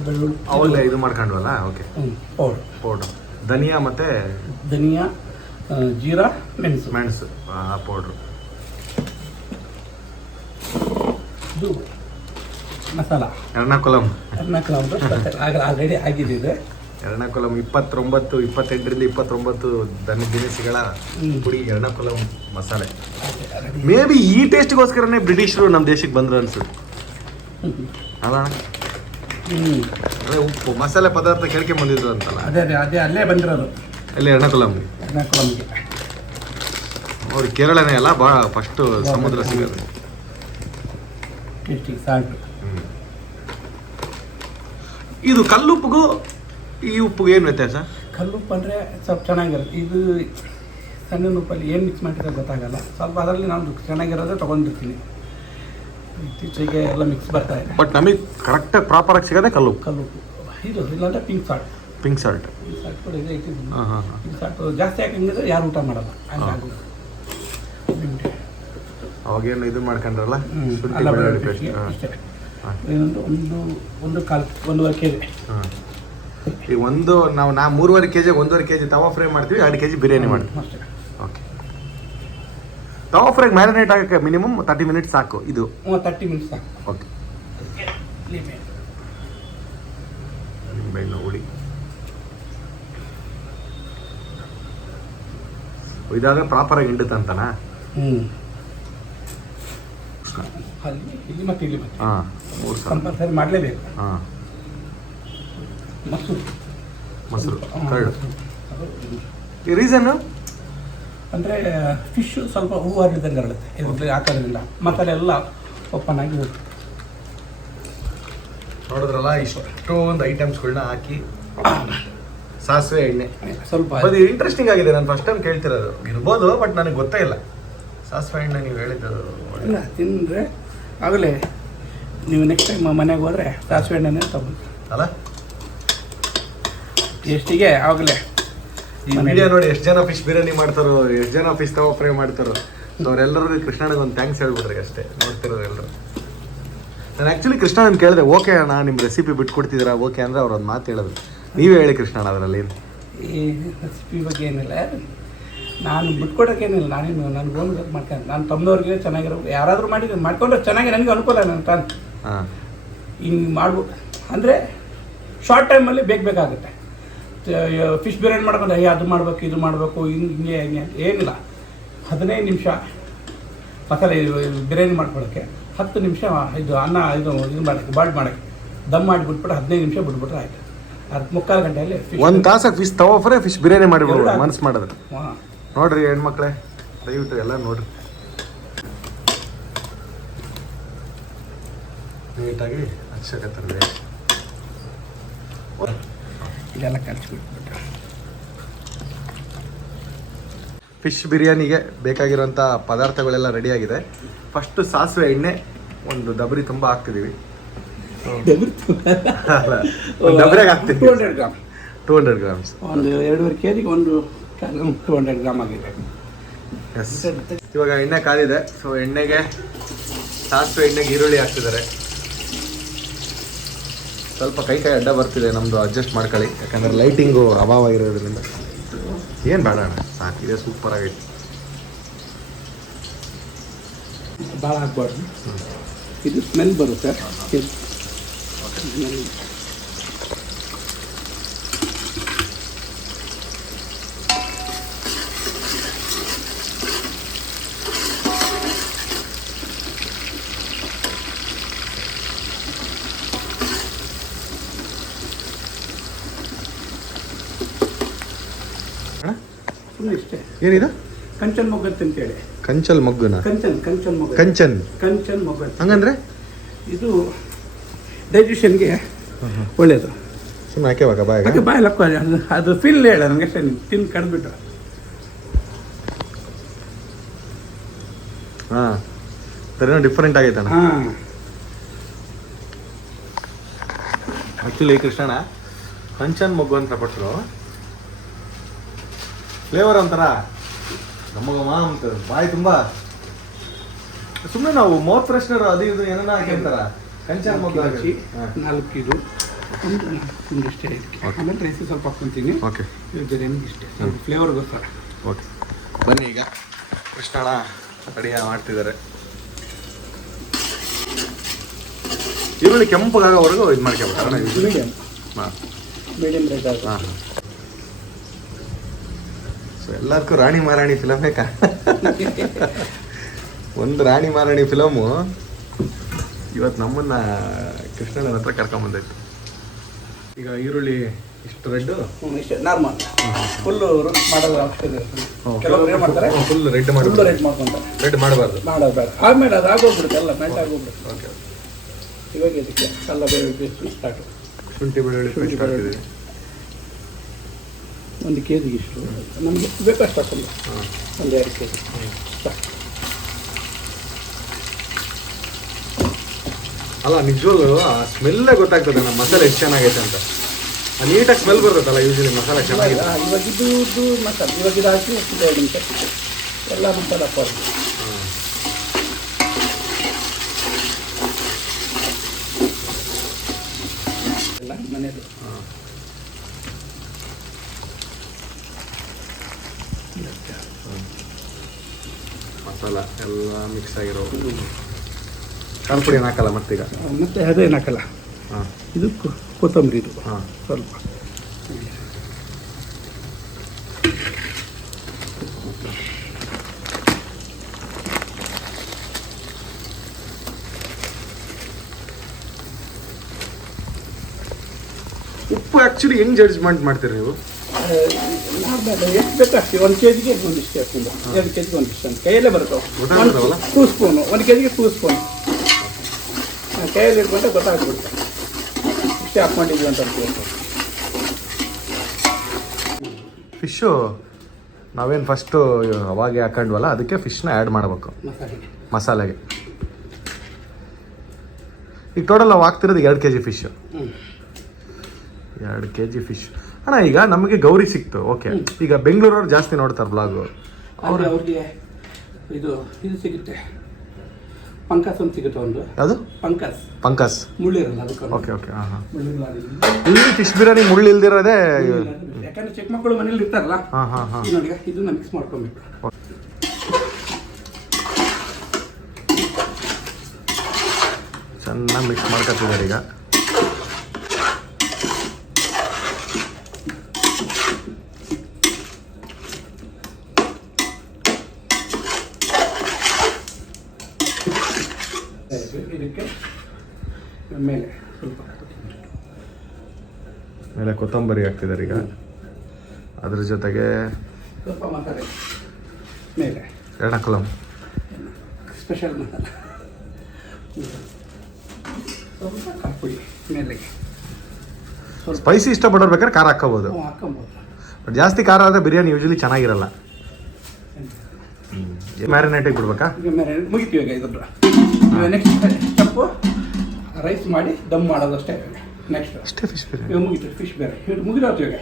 ಬೆಳ್ಳುಳ್ಳಿ ಅವೆಲ್ಲ ಇದು ಮಾಡ್ಕೊಂಡ್ವಲ್ಲ. ಓಕೆ. ಪೌಡ್ರ್ ಧನಿಯಾ ಮತ್ತೆ ಜೀರಾ, ಮೆಣಸು ಪೌಡ್ರು. ಇದು ಮಸಾಲ ಎರ್ನಾಕುಲಂ ಆಲ್ರೆಡಿ ಆಗಿದೆ. ಎರ್ನಾಕುಲಂ 28ರಿಂದ 29 ದಿನಸಿಗಳ ಪುಡಿ ಎರ್ನಾಕುಲಂ ಮಸಾಲೆ. ಮೇ ಬಿ ಈ ಟೇಸ್ಟ್ಗೋಸ್ಕರನೇ ಬ್ರಿಟಿಷರು ನಮ್ಮ ದೇಶಕ್ಕೆ ಬಂದ್ರು ಅನ್ಸುತ್ತೆ ಅಲ್ಲ? ಉಪ್ಪು ಮಸಾಲೆ ಪದಾರ್ಥ ಕೇಳ್ಕೆ ಬಂದಿದ್ರು ಅಂತಲ್ಲ? ಅದೇ ಅಲ್ಲೇ ಬಂದಿರೋದು. ಅಲ್ಲಿ ಎರ್ನಾಕುಲಂಗೆ. ಅವ್ರಿಗೆ ಕೇರಳನೇ ಅಲ್ಲ ಭಾಳ ಫಸ್ಟು ಸಮುದ್ರ ಸಿಗೋದು. ಇದು ಕಲ್ಲುಪ್ಪಿಗೂ ಈ ಉಪ್ಪಿಗೆ ಏನು ವ್ಯತ್ಯಾಸ? ಕಲ್ಲುಪ್ಪು ಅಂದರೆ ಸ್ವಲ್ಪ ಚೆನ್ನಾಗಿರುತ್ತೆ. ಇದು ಸಣ್ಣ ಉಪ್ಪಲ್ಲಿ ಏನು ಮಿಕ್ಸ್ ಮಾಡಿದ್ರೆ ಗೊತ್ತಾಗಲ್ಲ. ಸ್ವಲ್ಪ ಅದರಲ್ಲಿ ನಾನು ಚೆನ್ನಾಗಿರೋದೇ ತೊಗೊಂಡಿರ್ತೀನಿ. ಇತ್ತೀಚೆಗೆ ಎಲ್ಲ ಮಿಕ್ಸ್ ಬರ್ತಾ ಇದೆ. ಬಟ್ ನಮಗೆ ಕರೆಕ್ಟಾಗಿ ಪ್ರಾಪರಾಗಿ ಸಿಗೋದೇ ಕಲ್ಲುಪ್ಪು. ಇದು ಇಲ್ಲಾಂದರೆ ಪಿಂಕ್ ಸಾಲ್ಟ್ ಕೂಡ ಇದೆ. ಪಿಂಕ್ ಸಾಲ್ಟ್ ಜಾಸ್ತಿ ಹಾಕಿದ್ರೆ ಯಾರು ಊಟ ಮಾಡಲ್ಲ. ಅವಾಗೇನು ಇದು ಮಾಡ್ಕೊಂಡ್ರಲ್ಲ ಒಂದೂವರೆ ಕೆಜಿ. ಈಗ ನಾವು 3.5 kg 1.5 kg ತವಾ ಫ್ರೈ ಮಾಡ್ತೀವಿ, 2 kg ಬಿರಿಯಾನಿ ಮಾಡ್ತೀವಿ. ಓಕೆ. ತವಾ ಫ್ರೈಗೆ ಮ್ಯಾರಿನೇಟ್ ಆಗೋಕ್ಕೆ ಮಿನಿಮಮ್ 30 ಮಿನಿಟ್ಸ್ ಸಾಕು. ಇದು 30 ಮಿನಿಟ್ಸ್ ಸಾಕು. ಓಕೆ. ನಿಂಬೆಹಣ್ಣು ಹುಳಿ ಇದಾದ್ರೆ ಪ್ರಾಪರಾಗಿ ಹಿಂಡುತ್ತಂತನಾ? ಇಲ್ಲಿ ಮತ್ತೆ ಕಂಪಲ್ಸರಿ ಮಾಡಲೇಬೇಕು. ಮೊಸರು ಕರ್ಡ್. ಈ ರೀಸನ್ನು ಅಂದರೆ ಫಿಶ್ ಸ್ವಲ್ಪ ಹೂವಾರಿದ್ದಂಗೆ ಇರುತ್ತೆ, ಇದರಲ್ಲಿ ಹಾಕೋದ್ರಿಂದ ಮಸಾಲೆ ಎಲ್ಲ ಓಪನ್ ಆಗಿ ಹೋಗುತ್ತೆ. ನೋಡಿದ್ರಲ್ಲ ಇಷ್ಟೊಂದು ಐಟಮ್ಸ್ಗಳನ್ನ ಹಾಕಿ ಸಾಸಿವೆ ಎಣ್ಣೆ ಸ್ವಲ್ಪ ಅದು ಇಂಟ್ರೆಸ್ಟಿಂಗ್ ಆಗಿದೆ. ನಾನು ಫಸ್ಟ್ ಟೈಮ್ ಕೇಳ್ತಿರೋದು ಇರ್ಬೋದು, ಬಟ್ ನನಗೆ ಗೊತ್ತೇ ಇಲ್ಲ ಸಾಸಿವೆ ಎಣ್ಣೆ ನೀವು ಹೇಳಿದ್ದು. ಇಲ್ಲ ತಿಂದರೆ ಆಗಲೇ ನೀವು ನೆಕ್ಸ್ಟ್ ಟೈಮ್ ಮನೆಗೆ ಹೋದರೆ ಸಾಸಿವೆ ಎಣ್ಣೆನೇ ತಗೊಂಡು ಅಲ್ಲ. ಟೇಸ್ಟಿಗೆ ಆಗಲೇ ಈ ವಿಡಿಯೋ ನೋಡಿ ಎಷ್ಟು ಜನ ಫಿಶ್ ಬಿರಿಯಾನಿ ಮಾಡ್ತಾರೋ, ಎಷ್ಟು ಜನ ಫಿಶ್ ತವಾ ಫ್ರೈ ಮಾಡ್ತಾರೋ, ಅವರೆಲ್ಲರಿಗೂ ಕೃಷ್ಣನಿಗೆ ಒಂದು ಥ್ಯಾಂಕ್ಸ್ ಹೇಳ್ಬಿಡ್ರಿ ಅಷ್ಟೇ ನೋಡ್ತಿರೋರು ಎಲ್ಲರೂ. ನಾನು ಆ್ಯಕ್ಚುಲಿ ಕೃಷ್ಣನ ಕೇಳಿದೆ, ಓಕೆ ಅಣ್ಣ ನಿಮ್ಮ ರೆಸಿಪಿ ಬಿಟ್ಕೊಡ್ತಿದ್ದೀರಾ ಓಕೆ ಅಂದರೆ ಅವ್ರು ಒಂದು ಮಾತು ಹೇಳಿದ್ರು, ನೀವೇ ಹೇಳಿ ಕೃಷ್ಣಣ್ಣ ಅದರಲ್ಲಿ. ಈ ರೆಸಿಪಿ ಬಗ್ಗೆ ಏನಿಲ್ಲ, ನಾನು ಬಿಟ್ಕೊಡೋಕ್ಕೇನಿಲ್ಲ, ನಾನೇನು ನನಗೊಂದು ಮಾಡ್ಕೊಂಡು ನಾನು ತಮ್ಮದವ್ರಿಗೆ ಚೆನ್ನಾಗಿರೋ ಯಾರಾದರೂ ಮಾಡ್ಕೊಂಡ್ರೆ ಚೆನ್ನಾಗಿ ನನಗೆ ಅನುಕೂಲ ನನ್ನ ತಾನು. ಹಾಂ, ಹಿಂಗೆ ಮಾಡ್ಬೋದು ಅಂದರೆ ಶಾರ್ಟ್ ಟೈಮಲ್ಲಿ ಬೇಕಾಗುತ್ತೆ. ಫಿಶ್ ಬಿರಿಯಾನಿ ಮಾಡ್ಕೊಂಡು ಅದು ಮಾಡಬೇಕು ಇದು ಮಾಡಬೇಕು ಹಿಂಗೆ ಹಿಂಗೆ ಏನಿಲ್ಲ. 15 ನಿಮಿಷ ಮಸಾಲೆ ಬಿರಿಯಾನಿ ಮಾಡ್ಕೊಳ್ಳೋಕ್ಕೆ 10 ನಿಮಿಷ ಇದು ಅನ್ನ ಇದು ಮಾಡೋಕ್ಕೆ ಬಾಯ್ಲ್ ಮಾಡೋಕ್ಕೆ ದಮ್ ಮಾಡಿಬಿಟ್ಬಿಟ್ಟು 15 ನಿಮಿಷ ಬಿಟ್ಬಿಟ್ರೆ ಆಯಿತು. ಅದು 3/4 ಗಂಟೆಯಲ್ಲಿ ಒಂದು ತಾಸಾಗಿ ಫಿಶ್ ತವಾ ಫ್ರೈ ಫಿಶ್ ಬಿರಿಯಾನಿ ಮಾಡಿಬಿಡ್ಬೋದು ಮನಸ್ಸು ಮಾಡಿದ್ರೆ. ಹಾಂ ನೋಡ್ರಿ ಹೆಣ್ಮಕ್ಳೇ, ದಯವಿಟ್ಟು ಎಲ್ಲ ನೋಡ್ರಿ ನೀಟಾಗಿ ಹಚ್ಚಕತ್ತರ್ಲಿ. ಇದೆಲ್ಲ ಕಲಿಸ್ಬಿಟ್ಬಿಟ್ಟು ಫಿಶ್ ಬಿರಿಯಾನಿಗೆ ಬೇಕಾಗಿರೋಂಥ ಪದಾರ್ಥಗಳೆಲ್ಲ ರೆಡಿಯಾಗಿದೆ. ಫಸ್ಟು ಸಾಸಿವೆ ಎಣ್ಣೆ ಒಂದು ಡಬರಿ ತುಂಬ ಹಾಕ್ತಿದ್ದೀವಿ. ಡಬ್ರಿಗೆ ಹಾಕ್ತೀವಿ 200 ಗ್ರಾಮ್ 200 ಗ್ರಾಮ್ಸ್. ಒಂದು 2.5 kg ಒಂದು 200 ಗ್ರಾಮ್ ಆಗಿದೆ. ಎಸ್, ಇವಾಗ ಎಣ್ಣೆ ಕಾದಿದೆ. ಸೊ ಎಣ್ಣೆಗೆ ಸಾಸಿವೆ ಎಣ್ಣೆಗೆ ಈರುಳ್ಳಿ ಹಾಕ್ತಿದ್ದಾರೆ. ಸ್ವಲ್ಪ ಕೈ ಅಡ್ಡ ಬರ್ತಿದೆ ನಮ್ಮದು, ಅಡ್ಜಸ್ಟ್ ಮಾಡ್ಕೊಳ್ಳಿ, ಯಾಕಂದರೆ ಲೈಟಿಂಗು ಅಭಾವ ಇರೋದ್ರಿಂದ. ಏನು ಬೇಡ ಅಣ್ಣ, ಸಾಕಿದೆ, ಸೂಪರ್ ಆಗೈತೆ. ಭಾಳ ಹಾಕ್ಬಾರ್ದು, ಇದು ಸ್ಮೆಲ್ ಬರುತ್ತೆ. ಇಷ್ಟೇ. ಏನಿದು ಕಂಚನ್ ಮೊಗ್ಗತ್ತು ಅಂತೇಳಿ. ಕಂಚಲ್ ಮೊಗ್ಗುನ ಕಂಚನ್ ಮೊಗ್ಗು, ಕಂಚನ್ ಮೊಗ್ಗತ್ತು ಹಂಗಂದ್ರೆ ಇದು ಡೈಜೆಷನ್ಗೆ ಒಳ್ಳೇದು. ಸುಮ್ಮನೆ ಹಾಕ್ಯವಾಗ ಬಾಯಿಗೆ ಬಾಯಲ್ಲಿ ಹಾಕೋ, ಅದು ಫೀಲ್ ಹೇಳ ನನಗೆ ಅಷ್ಟೇ. ನೀವು ತಿಂದು ಕಡ್ದ್ಬಿಟ್ಟು ಹಾಂ, ಸರಿನೋ ಡಿಫ್ರೆಂಟ್ ಆಗೈತಣ್ಣ. ಹಾಂ, ಆ್ಯಕ್ಚುಲಿ ಕೃಷ್ಣಣ್ಣ ಕಂಚನ್ ಮೊಗ್ಗು ಅಂತ ಕೊಟ್ಟರು, ಫ್ಲೇವರ್ ಒಂಥರ ನಮಗಮ್ಮ ಅಂತ ಬಾಯಿ ತುಂಬ. ಸುಮ್ಮನೆ ನಾವು ಮೌತ್ ಫ್ರೆಶ್ನರ್ ಅದು ಇದು ಏನೇನೋ ಹಾಕಿರ್ತಾರ. ಕಂಚನ್ ಮೊಗ್ಗು ಹಾಕಿ 4 ಇದು ಒಂದಿಷ್ಟೇ ಇದಕ್ಕೆ. ಆಮೇಲೆ ರೈಸ್ ಸ್ವಲ್ಪ ಹಾಕ್ಕೊಂತೀನಿ. ಓಕೆ, ಬಿರಿಯಾನಿ ಇಷ್ಟೇ ಸ್ವಲ್ಪ ಫ್ಲೇವರ್ಗೋಸ್ಕರ. ಓಕೆ, ಬನ್ನಿ ಈಗ ಕೃಷ್ಣಣ್ಣ ರೆಡಿ ಮಾಡ್ತಿದ್ದಾರೆ. ಈರುಳ್ಳಿ ಕೆಂಪಗಾಗೋವರೆಗೂ ಇದು ಮಾಡ್ಕೊಬೇಕಾರೆ ಮೀಡಿಯಮ್ ಹಾಂ ರೇಟ್ ಆಗುತ್ತೆ. ಹಾಂ, ಸೊ ಎಲ್ಲದಕ್ಕೂ ರಾಣಿ ಮಹಾರಾಣಿ ಫಿಲಮ್ ಬೇಕಾ? ಒಂದು ರಾಣಿ ಮಹಾರಾಣಿ ಫಿಲಮು ಇವತ್ತು ನಮ್ಮನ್ನ ಕೃಷ್ಣನ ಹತ್ರ ಕರ್ಕೊಂಬಂದೈತೆ. ಈಗ ಈರುಳ್ಳಿ ಇಷ್ಟು ರೆಡ್ ಇಷ್ಟೇ ನಾರ್ಮಲ್, ಫುಲ್ಲು ಮಾಡೋದು ಅವಶ್ಯಕತೆ ಇರುತ್ತೆ. ಕೆಲವರು ಏನು ಮಾಡ್ತಾರೆ, ಫುಲ್ ರೆಡ್ ಫುಲ್ಲು ಮಾಡಿ ರೆಡ್ ಮಾಡ್ಕೊಂತಾರೆ. ರೆಡ್ ಮಾಡಬಾರ್ದು, ಮಾಡೋದು ಬೇಡ. ಆಮೇಲೆ ಅದು ಆಗೋಗ್ಬಿಡುತ್ತೆ, ಎಲ್ಲ ಮೆಲ್ಟ್ ಆಗೋಗ್ಬಿಡುತ್ತೆ. ಓಕೆ. ಇವಾಗ ಇದಕ್ಕೆ ಅಲ್ಲ ಬೇಳೆ ಸ್ಟಾರ್ಟು. ಶುಂಠಿ ಬೆಳ್ಳುಳ್ಳಿ ಪೇಸ್ಟ್ ಹಾಕಿದ್ದೀವಿ. 1 kg ಇಷ್ಟು ನಮಗೆ ಬೇಕಷ್ಟು ಹಾಕಲ್ಲ. 1-2 kg ಅಲ್ಲ, ನಿಜವಾಗ್ಲೂ ಆ ಸ್ಮೆಲ್ಲೇ ಗೊತ್ತಾಗ್ತದೆ ನಮ್ಮ ಮಸಾಲೆ ಎಷ್ಟು ಚೆನ್ನಾಗೈತೆ ಅಂತ. ನೀಟಾಗಿ ಸ್ಮೆಲ್ ಬರ್ತದಲ್ಲ ಯೂಶಲಿ ಮಸಾಲೆ ಚೆನ್ನಾಗಿದೆ. ಇವಾಗ ಇದು ಮಸಾಲೆ ಇವಾಗ ಇದು ಹಾಕಿ 2 ನಿಮಿಷ ಎಲ್ಲ ಮಸಾಲೆ ಹಾಕೋದು. ಎಲ್ಲ ಮನೆಯದು ಮಸಾಲ ಎಲ್ಲ ಮಿಕ್ಸ್ ಆಗಿರೋ. ಖಾರ ಪುಡಿ ಏನು ಹಾಕಲ್ಲ ಮತ್ತೀಗ? ಮತ್ತೆ ಅದೇನು ಹಾಕಲ್ಲ. ಹಾಂ, ಇದು ಕೊತ್ತಂಬರಿ ಇದು ಹಾಂ, ಸ್ವಲ್ಪ. ಉಪ್ಪು ಆ್ಯಕ್ಚುಲಿ ಹೆಂಗೆ ಜಡ್ಜ್ಮೆಂಟ್ ಮಾಡ್ತೀರಿ ನೀವು? ಎಷ್ಟು ಬೇಕು ಅಷ್ಟೇ. 1 kgಗೆ ಒಂದಿಷ್ಟು ಹಾಕ್ಕೊಂಡು 2 kgಗೆ ಒಂದಿಷ್ಟು ಅಂತ ಕೈಯಲ್ಲೇ ಬರ್ತವೆ. 2 ಸ್ಪೂನು 1 kgಗೆ 2 ಸ್ಪೂನ್ ಕೈಯಲ್ಲಿ ಇಟ್ಕೊಂಡ್ರೆ ಗೊತ್ತಾಗ್ಬಿಡುತ್ತೆ. ಇಷ್ಟೇ ಹಾಕ್ಕೊಂಡಿದ್ವಿ ಅಂತ ಅಂತೀವಿ. ಫಿಶ್ಶು ನಾವೇನು ಫಸ್ಟು ಅವಾಗೆ ಹಾಕೊಂಡ್ವಲ್ಲ ಅದಕ್ಕೆ ಫಿಶ್ನ ಆ್ಯಡ್ ಮಾಡಬೇಕು ಮಸಾಲೆಗೆ. ಈಗ ಟೋಟಲ್ ನಾವು ಹಾಕ್ತಿರೋದು 2 kg ಫಿಶ್ಶು. 2 kg ಫಿಶ್ ಅಣ್ಣ. ಈಗ ನಮಗೆ ಗೌರಿ ಸಿಕ್ತು, ಓಕೆ. ಈಗ ಬೆಂಗಳೂರವ್ರು ಜಾಸ್ತಿ ನೋಡ್ತಾರೆ ಬ್ಲಾಗು. ಅವ್ರಿಗೆ ಇದು ಸಿಗುತ್ತೆ, ಪಂಕಸ್ ಅಂತ ಸಿಗುತ್ತೆ ಒಂದು. ಅದು ಪಂಕಸ್ ಮುಳ್ಳಿರಲ್ಲ ಅದಕ್ಕೆ. Okay okay. ಹಾಂ ಹಾಂ. ಇಲ್ಲಿ ಫಿಶ್ ಬಿರಿಯಾನಿ ಮುಳ್ಳು ಇಲ್ದಿರೋದೇ, ಯಾಕಂದ್ರೆ ಚಿಕ್ಕ ಮಕ್ಕಳು ಮನೇಲಿ ಇರ್ತಾರಲ್ಲ. ಹಾಂ ಹಾಂ ಹಾಂ. ನೋಡಿ ಇದನ್ನ ಮಿಕ್ಸ್ ಮಾಡ್ಕೊಬೇಕು. ಚೆನ್ನಾಗಿ ಮಿಕ್ಸ್ ಮಾಡ್ಕೊತಿದ್ದಾರೆ ಈಗ. ಇದಕ್ಕೆ ಮೇಲೆ ಸ್ವಲ್ಪ ಮೇಲೆ ಕೊತ್ತಂಬರಿ ಹಾಕ್ತಿದ್ದಾರೆ ಈಗ. ಅದ್ರ ಜೊತೆಗೆ ಸ್ವಲ್ಪ ಮಸಾಲೆ ಮೇಲೆ ಎರ್ಣಕುಲಂ ಸ್ಪೆಷಲ್ ಮಸಾಲ, ಸ್ವಲ್ಪ ಕಾಪುಡಿ ಮೇಲೆಗೆ. ಸ್ಪೈಸಿ ಇಷ್ಟಪಡೋರು ಬೇಕಾದ್ರೆ ಖಾರ ಹಾಕ್ಕೋಬೋದು. ಹಾಕೊಬೋದು. ಬಟ್ ಜಾಸ್ತಿ ಖಾರ ಆದರೆ ಬಿರಿಯಾನಿ ಯೂಶಲಿ ಚೆನ್ನಾಗಿರಲ್ಲ. ಮ್ಯಾರಿನೇಟಿಗೆ ಬಿಡ್ಬೇಕಾ? ಈಗ ಮುಗಿತೀವಿ ಈಗ ಇದ್ರ. ನೆಕ್ಸ್ಟ್ ಸ್ಟೆಪ್ಪು ರೈಸ್ ಮಾಡಿ ದಮ್ ಮಾಡೋದು ಅಷ್ಟೇ. ನೆಕ್ಸ್ಟ್ ಅಷ್ಟೇ ಫಿಶ್ ಬಿರಿಯಾನಿ. ಇವಾಗ ಮುಗಿತು ಫಿಶ್ ಬೇರೆ ಮುಗಿದೋತು. ಈಗ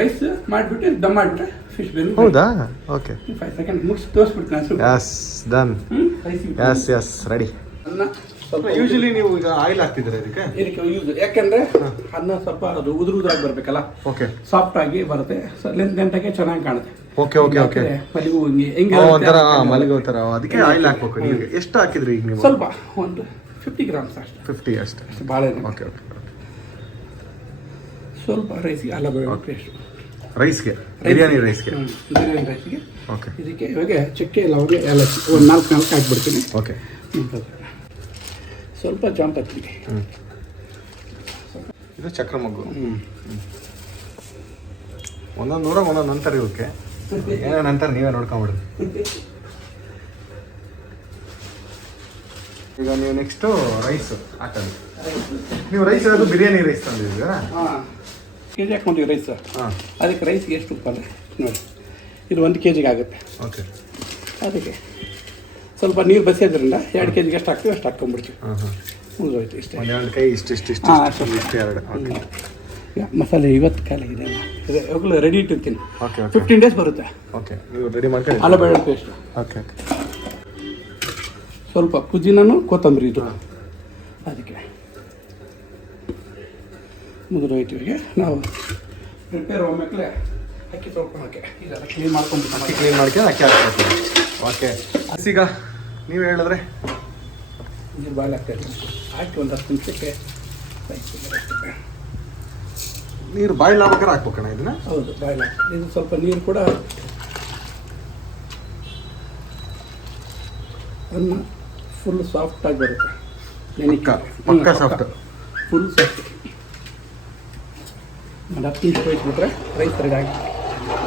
ರೈಸ್ ಮಾಡಿಬಿಟ್ಟು ದಮ್ ಮಾಡಿಬಿಟ್ರೆ ಫಿಶ್ ಬೇರೆ. ಹೌದಾ? ಓಕೆ. 5 ಸೆಕೆಂಡ್ ಮುಗಿಸಿ ತೋರಿಸ್ಬಿಡ್ತೀನಿ. Yes done. Yes yes ready. ಅನ್ನ ಸ್ವಲ್ಪ ಯೂಶಲಿ ನೀವು ಈಗ ಆಯಿಲ್ ಹಾಕ್ತಿದ್ದೀರಾ ಇದಕ್ಕೆ ಯೂಸ್, ಯಾಕೆಂದ್ರೆ ಅನ್ನ ಸ್ವಲ್ಪ ಅದು ಉದುರಾಗಿ ಬರಬೇಕಲ್ಲ. ಓಕೆ. ಸಾಫ್ಟ್ ಆಗಿ ಬರುತ್ತೆ, ಲೆಂಟಾಗಿ ಚೆನ್ನಾಗಿ ಕಾಣುತ್ತೆ. Okay okay okay. ಮಲ್ಲಿಗೂ ಹೆಂಗೆ ಒಂಥರ ಮಲ್ಲಿಗೆ ಥರ, ಅದಕ್ಕೆ ಆಯಿಲ್ ಹಾಕ್ಬೇಕು. ನೀವು ಎಷ್ಟು ಹಾಕಿದ್ರಿ ಈಗ ನೀವು? ಸ್ವಲ್ಪ ಒಂದು 50 ಗ್ರಾಮ್ಸ್ ಅಷ್ಟೇ. 50 ಅಷ್ಟೇ. ಭಾಳ. Okay okay. ಸ್ವಲ್ಪ ರೈಸ್ಗೆ ಅಲ್ಲ ಪೇಸ್ಟ್. ರೈಸ್ಗೆ, ಬಿರಿಯಾನಿ ರೈಸ್ಗೆ. ಬಿರಿಯಾನಿ ರೈಸ್ಗೆ. ಓಕೆ. ಇದಕ್ಕೆ ಇವಾಗ ಚಕ್ಕೆ ಲವಂಗ ಏಲಕ್ಕಿ ಒಂದು 4 ಹಾಕ್ಬಿಡ್ತೀನಿ. ಓಕೆ. ಸ್ವಲ್ಪ ಜಾಂಪತ್ತಿ. ಇದು ಚಕ್ರ ಮಗ್ಗು. ಒಂದೊಂದು ನಂತರ ಇವಕ್ಕೆ ಏನೋ ನಂತರ ನೀವೇ ನೋಡ್ಕೊಂಬಿಡ್ರಿ. ಈಗ ನೀವು ನೆಕ್ಸ್ಟು ರೈಸ್ ಹಾಕೋದು. ನೀವು ರೈಸ್ ಅದು ಬಿರಿಯಾನಿ ರೈಸ್ ತಂದಿದ್ದೀರಾ? ಹಾಂ, ಕೆಜಿ ಹಾಕ್ಕೊಂತೀವಿ ರೈಸ್. ಹಾಂ. ಅದಕ್ಕೆ ರೈಸ್ಗೆ ಎಷ್ಟು ಉಪ್ಪು ಅಂದರೆ ನೋಡಿ, ಇದು 1 kg ಆಗುತ್ತೆ. ಓಕೆ. ಅದಕ್ಕೆ ಸ್ವಲ್ಪ ನೀರು ಬಸಿಯೋದ್ರಿಂದ 2 kg ಎಷ್ಟು ಹಾಕ್ತೀವಿ ಅಷ್ಟು ಹಾಕ್ಕೊಂಡ್ಬಿಡ್ತೀವಿ. ಹಾಂ ಹಾಂ. ಮುಗಿದೋಯ್ತು ಇಷ್ಟೇ. ಒಂದೆರಡು ಕೈ ಇಷ್ಟು ಹಾಂ, ಇಷ್ಟು ಎರಡು. ಓಕೆ. ಮಸಾಲೆ ಇವತ್ತು ಕಾಲಾಗಿದೆ ಅಲ್ಲ, ಇದು ಯಾವಾಗಲೂ ರೆಡಿ ಇಟ್ಟಿರ್ತೀನಿ. Okay okay. 15 days ಬರುತ್ತೆ. ಓಕೆ. ನೀವು ರೆಡಿ ಮಾಡ್ಕೊಳ್ಳಿ. ಅಲ್ಲ ಬೆಳ್ಳುಳ್ಳಿ ಪೇಸ್ಟು. Okay okay. ಸ್ವಲ್ಪ ಪುದೀನೂ ಕೊತ್ತಂಬರಿ ಇದು. ಅದಕ್ಕೆ ಮುಗಿದೋಯ್ತು. ಈಗ ನಾವು ಪ್ರಿಪೇರ್ ಹೋಗ್ಬೇಕಲೆ ಅಕ್ಕಿ ತೊಳ್ಕೊಳಕ್ಕೆ ಇದೆಲ್ಲ ಕ್ಲೀನ್ ಮಾಡ್ಕೊಂಡ್ಬಿಟ್ಟು ಅಕ್ಕಿ ಕ್ಲೀನ್ ಮಾಡ್ಕೊಂಡು ಅಕ್ಕಿ ಹಾಕ್ಬೇಕು. ಓಕೆ. ಈಗ ನೀವು ಹೇಳಿದ್ರೆ ನೀರು ಬಾಯ್ಲ್ ಆಗ್ತಾಯಿತ್ತು, ಹಾಕಿ ಒಂದು 10 ನಿಮಿಷಕ್ಕೆ ನೀರು ಬಾಯ್ಲ್ ಆಗ್ಬೇಕಾದ್ರೆ ಹಾಕ್ಬೇಕಣ್ಣ ಇದನ್ನ? ಹೌದು, ಬಾಯ್ಲ್ ಆಗ್ತದೆ. ಇದು ಸ್ವಲ್ಪ ನೀರು ಕೂಡ ಅನ್ನ ಫುಲ್ ಸಾಫ್ಟಾಗಿ ಬರುತ್ತೆ. ಪಕ್ಕ ಸಾಫ್ಟ್, ಫುಲ್ ಸಾಫ್ಟ್. ಒಂದು 10 ನಿಮಿಷ ಬೇಯಿಸ್ಬಿಟ್ರೆ ರೈಸ್ ಸರಿಯಾಗಿ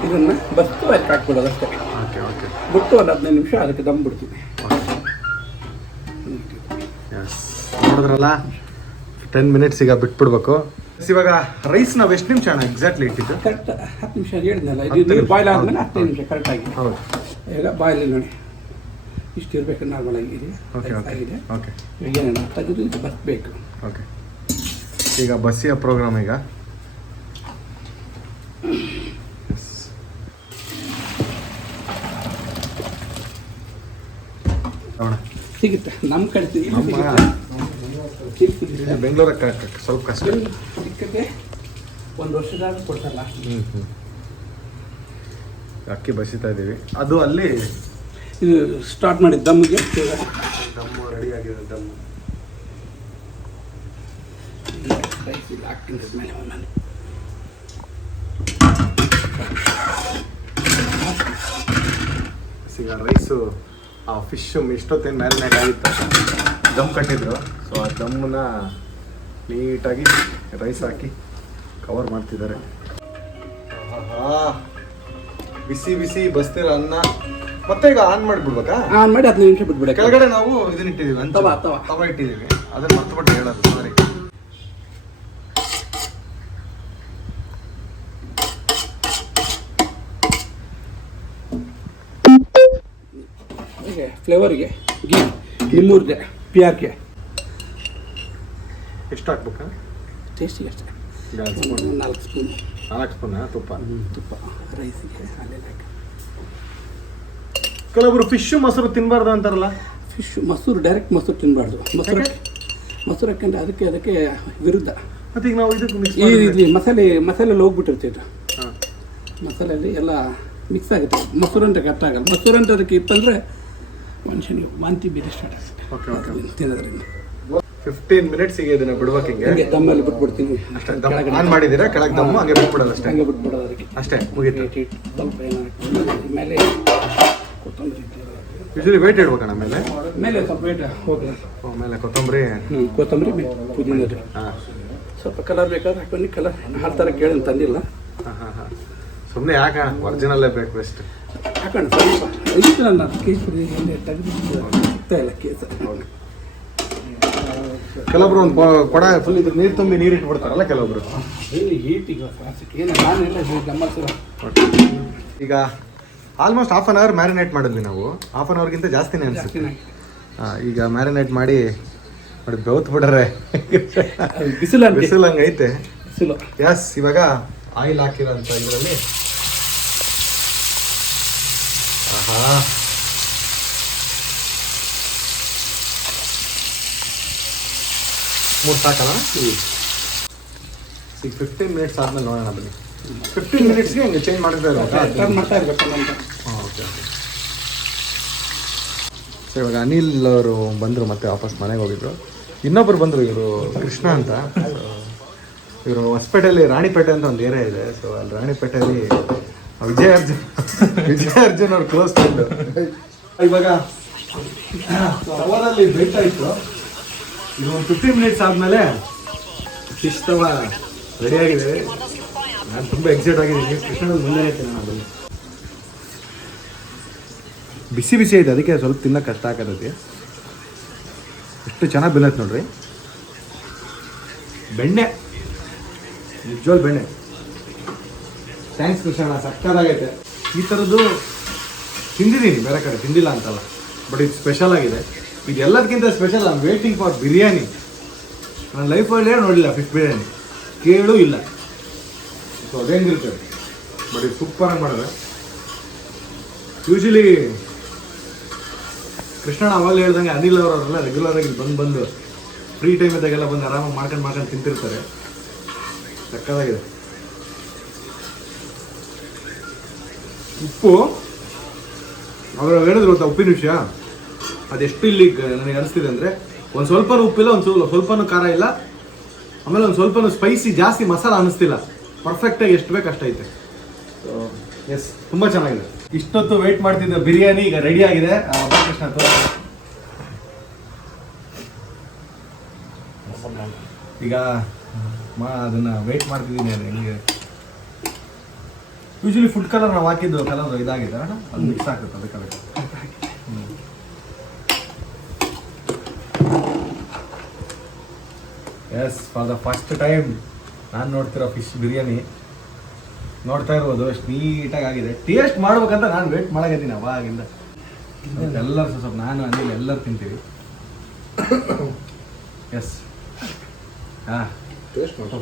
ಇದನ್ನು ಬಸ್ತು ಅದಕ್ಕೆ ಹಾಕ್ಬಿಡೋದು ಅಷ್ಟೇ. Okay okay. ಬಿಟ್ಟು ಒಂದು 15 ನಿಮಿಷ ಅದಕ್ಕೆ ದಮ್ ಬಿಡ್ತೀವಿ. ಎಸ್, ನೋಡಿದ್ರಲ್ಲ 10 ಮಿನಿಟ್ಸ್ ಈಗ ಬಿಟ್ಬಿಡ್ಬೇಕು. ಇವಾಗ ರೈಸ್ ನಾವು ಎಷ್ಟು ನಿಮಿಷ ಅಣ್ಣ ಎಕ್ಸಾಕ್ಟ್ಲಿ ಇಟ್ಟಿದ್ದು? ಕರೆಕ್ಟ್ 10 ನಿಮಿಷ ಹೇಳಿದ್ನಲ್ಲ. ಇದು ನೀರು ಬಾಯ್ಲ್ ಆದಮೇಲೆ 15 ನಿಮಿಷ ಕರೆಕ್ಟಾಗಿ. ಹೌದು. ಈಗ ಬಾಯ್ಲಿ ನೋಡಿ ಇಷ್ಟು ಇರಬೇಕು, ನಾರ್ಮಲ್ ಆಗಿದೆ. ಓಕೆ ಆಗಿದೆ. ಓಕೆ. ಈಗ ಏನೇನು ತೆಗೆದು ಇದು ಬಸ್ಬೇಕು. ಓಕೆ. ಈಗ ಬಸ್ಸಿಯ ಪ್ರೋಗ್ರಾಮ್ ಈಗ ಸಿಗುತ್ತೆ ನಮ್ಮ ಕಡೆ ಬೆಂಗಳೂರ ಸ್ವಲ್ಪ ಕಷ್ಟ. ಸಿಕ್ಕಕ್ಕೆ 1 ವರ್ಷದಾಗ ಕೊಡ್ತಾರೆ ಲಾಸ್ಟ್. ಅಕ್ಕಿ ಬಸಿತಾ ಇದ್ದೀವಿ. ಅದು ಅಲ್ಲಿ ಇದು ಸ್ಟಾರ್ಟ್ ಮಾಡಿದ್ದು ದಮ್ಮಿಗೆ. ದಮ್ಮು ರೆಡಿ ಆಗಿದೆ. ದಮ್ಮು ರೈಸ್ ಇಲ್ಲಿ ಹಾಕ್ತೀನಿ ಮೇಲೆ ಒಂದೊಂದು. ಈಗ ರೈಸು ಆ ಫಿಶ್ಶು ಇಷ್ಟೊತ್ತೇನು ಮ್ಯಾರಿನೇಟ್ ಆಗಿತ್ತು, ದಮ್ ಕಟ್ಟಿದ್ರು. ಸೊ ಆ ದಮ್ಮನ್ನ ನೀಟಾಗಿ ರೈಸ್ ಹಾಕಿ ಕವರ್ ಮಾಡ್ತಿದ್ದಾರೆ. ಬಿಸಿ ಬಿಸಿ ಬಸ್ತಿರೋ ಅನ್ನ. ಮತ್ತೆ ಈಗ ಆನ್ ಮಾಡಿಬಿಡ್ಬೇಕಾ? ಆನ್ ಮಾಡಿ 15 ನಿಮಿಷ ಬಿಟ್ಬಿಡ. ಕೆಳಗಡೆ ನಾವು ಇದನ್ನ ಇಟ್ಟಿದ್ದೀವಿ, ತವ ಇಟ್ಟಿದ್ದೀವಿ. ಅದನ್ನ ಮರ್ತುಬಿಟ್ಟು ಹೇಳೋದು, ಸಾರಿ. ಫ್ಲೇವರ್ಗೆ ಗೀ ನಿಮ್ಮೂರಿಗೆ PRK ಎಷ್ಟು ಹಾಕ್ಬೇಕಾ? ಟೇಸ್ಟಿಗೆ ಅಷ್ಟೇ. 4 ಸ್ಪೂನ್ 4 ಸ್ಪೂನ್ ತುಪ್ಪ. ತುಪ್ಪ ರೈಸಿಗೆ ಅಲ್ಲೆಲ್ಲ ಹಾಕಿ. ಕೆಲವೊಬ್ರು ಫಿಶ್ ಮೊಸರು ತಿನ್ನಬಾರ್ದು ಅಂತಾರಲ್ಲ. ಮೊಸರು ಡೈರೆಕ್ಟ್ ಮೊಸರು ತಿನ್ನಬಾರ್ದು. ಮೊಸರು ಹಾಕೊಂಡ್ರೆ ಅದಕ್ಕೆ ವಿರುದ್ಧ. ಮತ್ತೆ ಈಗ ನಾವು ಇದಕ್ಕೆ ಮಿಕ್ಸ್ ಈ ರೀತಿ ಮಸಾಲೆ ಹೋಗ್ಬಿಟ್ಟಿರ್ತೀವಿ. ಮಸಾಲೆಯಲ್ಲಿ ಎಲ್ಲ ಮಿಕ್ಸ್ ಆಗುತ್ತೆ. ಮೊಸರು ಅಂತ ಕಟ್ ಆಗಲ್ಲ. ಮೊಸರು ಅಂತ ಅದಕ್ಕೆ ಇತ್ತಂದರೆ ಮನುಷ್ಯನಿಗೆ ವಾಂತಿ ಬೇರೆ ಸ್ಟಾರ್ಟ್ ಆಗುತ್ತೆ ತಿನ್ನೋದ್ರಿಂದ. 15 ಮಿನಿಟ್ಸಿಗೆ ಇದನ್ನ ಬಿಡ್ಬೇಕು. ಹಿಂಗೆ ದಮ್ಮಲ್ಲಿ ಬಿಟ್ಬಿಡ್ತೀನಿ. ಅಷ್ಟೇ ಆನ್ ಮಾಡಿದ್ದೀರಾ? ಕೆಳಗೆ ದಮ್ಮು ಹಂಗೆ ಬಿಟ್ಬಿಡೋದು ಅಷ್ಟೇ. ಹಂಗೆ ಬಿಟ್ಬಿಡೋದು ಅದಕ್ಕೆ ಅಷ್ಟೇ ಮುಗೀತು. ಸ್ವಲ್ಪ ಮೇಲೆ ಕೊತ್ತಂಬರಿ ಯೂಶಲಿ ವೇಟ್ ಇಡ್ಬೇಕಣ್ಣ ಮೇಲೆ ಸ್ವಲ್ಪ ವೇಟ್ ಹೋಗಲ್ಲ. ಮೇಲೆ ಕೊತ್ತಂಬರಿ ಕೊತ್ತಂಬರಿ ಪುದೀನ ಹಾಂ. ಸ್ವಲ್ಪ ಕಲರ್ ಬೇಕಾದ್ರೆ ಹಾಕೊಂಡು ಕಲರ್ ಹಾಲು ಥರ ಕೇಳಿ ತಂದಿಲ್ಲ. ಹಾಂ. ಸುಮ್ಮನೆ ಯಾಕೆ ಒರಿಜಿನಲ್ಲೇ ಬೇಕು ಬೆಸ್ಟ್ ಹಾಕೋಣ ಸ್ವಲ್ಪ. ಇಷ್ಟು ನನ್ನ ಕೇಸರಿ ತೆಗೆದು ಇಲ್ಲ ಕೇಸರಿ. ಕೆಲವೊಬ್ರು ಒಂದು ಕೊಡ ಫುಲ್ ಇದು ನೀರು ತುಂಬಿ ನೀರು ಇಟ್ಬಿಡ್ತಾರಲ್ಲ ಕೆಲವೊಬ್ರು. ಹೀಟಿಗೆ ಏನು ನಾನೆಲ್ಲ ಗಮ್ಮತ್ತು. ಈಗ almost half an hour marinate ಮಾಡಿದ್ವಿ ನಾವು. ಹಾಫ್ ಆನ್ ಅವರ್ಗಿಂತ ಜಾಸ್ತಿನೇ ಅನಿಸುತ್ತೆ. ಈಗ ಮ್ಯಾರಿನೇಟ್ ಮಾಡಿ ಬೆವತ್ ಬಿಡ್ರೆ ಬಿಸಿಲು ಹಂಗೈತೆ. ಎಸ್, ಇವಾಗ ಆಯಿಲ್ ಹಾಕಿರೋಂಥ ಇದರಲ್ಲಿ ಆಹಾ 3 ಸಾಕಲ್ಲ. ಈಗ 15 ಮಿನಿಟ್ಸ್ ಆದ್ಮೇಲೆ ನೋಡೋಣ ಬನ್ನಿ. 15 ಮಿನಿಟ್ಸ್ಗೆ ಹಿಂಗೆ ಚೇಂಜ್ ಮಾಡ್ತಾ ಇರಬೇಕು. ಓಕೆ. ಸೊ ಇವಾಗ ಅನಿಲ್ ಅವರು ಬಂದರು, ಮತ್ತೆ ವಾಪಸ್ ಮನೆಗೆ ಹೋಗಿದ್ರು. ಇನ್ನೊಬ್ರು ಬಂದರು, ಇವರು ಕೃಷ್ಣ ಅಂತ. ಇವರು ಹೊಸಪೇಟೆಯಲ್ಲಿ ರಾಣಿಪೇಟೆ ಅಂತ ಒಂದು ಏರಿಯಾ ಇದೆ. ಸೊ ಅಲ್ಲಿ ರಾಣಿಪೇಟೆಯಲ್ಲಿ ವಿಜಯ ಅರ್ಜುನ್ ಅವ್ರ ಕ್ಲೋಸ್ ಫ್ರೆಂಡ್. ಇವಾಗ ಅವರಲ್ಲಿ ಬೇಟ ಇತ್ತು. ಇದು ಒಂದು 15 ಮಿನಿಟ್ಸ್ ಆದಮೇಲೆ ಫಿಶ್ ತವ ರೆಡಿಯಾಗಿದೆ. ನಾನು ತುಂಬ ಎಕ್ಸೈಟ್ ಆಗಿದ್ದೀನಿ. ಕೃಷ್ಣನಲ್ಲಿ ಮುಂದೆ ಇರ್ತೀನಿ ನಾನು. ಅದನ್ನು ಬಿಸಿ ಐತೆ, ಅದಕ್ಕೆ ಸ್ವಲ್ಪ ತಿನ್ನೋಕೆ ಕಷ್ಟ ಆಗತೈತಿ. ಎಷ್ಟು ಚೆನ್ನಾಗಿ ಬೆನ್ನೈತೆ ನೋಡ್ರಿ. ಬೆಣ್ಣೆ, ನಿಜವಾಗ್ಲೂ ಬೆಣ್ಣೆ. ಥ್ಯಾಂಕ್ಸ್ ಕೃಷ್ಣ, ಸಕ್ಕತ್ತಾಗೈತೆ. ಈ ಥರದ್ದು ತಿಂದಿದ್ದೀನಿ, ಬೇರೆ ಕಡೆ ತಿಂದಿಲ್ಲ ಅಂತಲ್ಲ, ಬಟ್ ಇದು ಸ್ಪೆಷಲ್ ಆಗಿದೆ. ಇದು ಎಲ್ಲದಕ್ಕಿಂತ special. I am waiting for biryani. ನನ್ನ ಲೈಫಲ್ಲೇ ನೋಡಿಲ್ಲ ಫಿಶ್ ಬಿರಿಯಾನಿ, ಕೇಳೂ ಇಲ್ಲ. ಸೊ ಅದೇಂಗಿರ್ತದೆ, ಬಟ್ ಇದು ಸೂಪರಾಗಿ ಮಾಡಿದ್ರೆ. ಯೂಶಲಿ ಕೃಷ್ಣಣ್ಣ ಅವಾಗಲೇ ಹೇಳ್ದಂಗೆ ಅನಿಲ್ ಅವರೆಲ್ಲ ರೆಗ್ಯುಲರಾಗಿ ಬಂದು ಫ್ರೀ ಟೈಮ್ ಇದ್ದಾಗೆಲ್ಲ ಬಂದು ಆರಾಮಾಗಿ ಮಾಡ್ಕೊಂಡು ತಿಂತಿರ್ತಾರೆ. ಸಕ್ಕತ್ತಾಗಿದೆ. ಉಪ್ಪು ಅವರು ಹೇಳಿದ್ರು ಗೊತ್ತಾ, ಉಪ್ಪಿನ ವಿಷಯ ಅದೆಷ್ಟು ಇಲ್ಲಿ ನನಗೆ ಅನಿಸ್ತಿದೆ ಅಂದರೆ, ಒಂದು ಸ್ವಲ್ಪನೂ ಉಪ್ಪಿಲ್ಲ, ಒಂದು ಸ್ವಲ್ಪನೂ ಖಾರ ಇಲ್ಲ, ಆಮೇಲೆ ಒಂದು ಸ್ವಲ್ಪನೂ ಸ್ಪೈಸಿ ಜಾಸ್ತಿ ಮಸಾಲ ಅನ್ನಿಸ್ತಿಲ್ಲ. ಪರ್ಫೆಕ್ಟಾಗಿ ಎಷ್ಟು ಬೇಕು ಅಷ್ಟೈತೆ. ಎಸ್, ತುಂಬ ಚೆನ್ನಾಗಿದೆ. ಇಷ್ಟೊತ್ತು ವೆಯ್ಟ್ ಮಾಡ್ತಿದ್ದ ಬಿರಿಯಾನಿ ಈಗ ರೆಡಿ ಆಗಿದೆ. ಕೃಷ್ಣ ಈಗ ಅದನ್ನು ವೆಯ್ಟ್ ಮಾಡ್ತಿದ್ದೀನಿ. ಅದು ಹೆಂಗೆ ಯೂಶಲಿ ಫುಡ್ ಕಲರ್ ನಾವು ಹಾಕಿದ್ದು ಕಲರ್ ಇದಾಗಿದೆ, ಅದು ಮಿಕ್ಸ್ ಆಗುತ್ತೆ ಅದಕ್ಕೆ. Yes, for the first time ನಾನು ನೋಡ್ತಿರೋ ಫಿಶ್ ಬಿರಿಯಾನಿ. ನೋಡ್ತಾ ಇರ್ಬೋದು ಎಷ್ಟು ನೀಟಾಗಿ ಆಗಿದೆ. ಟೇಸ್ಟ್ ಮಾಡ್ಬೇಕಂತ ನಾನು ವೇಟ್ ಮಾಡಾಕತ್ತೀನಿ ಅವಾಗಿಂದ. ಎಲ್ಲರೂ ಸ್ವಲ್ಪ ನಾನು ಅನಿಲ್ ಎಲ್ಲರೂ ತಿಂತೀವಿ. Yes,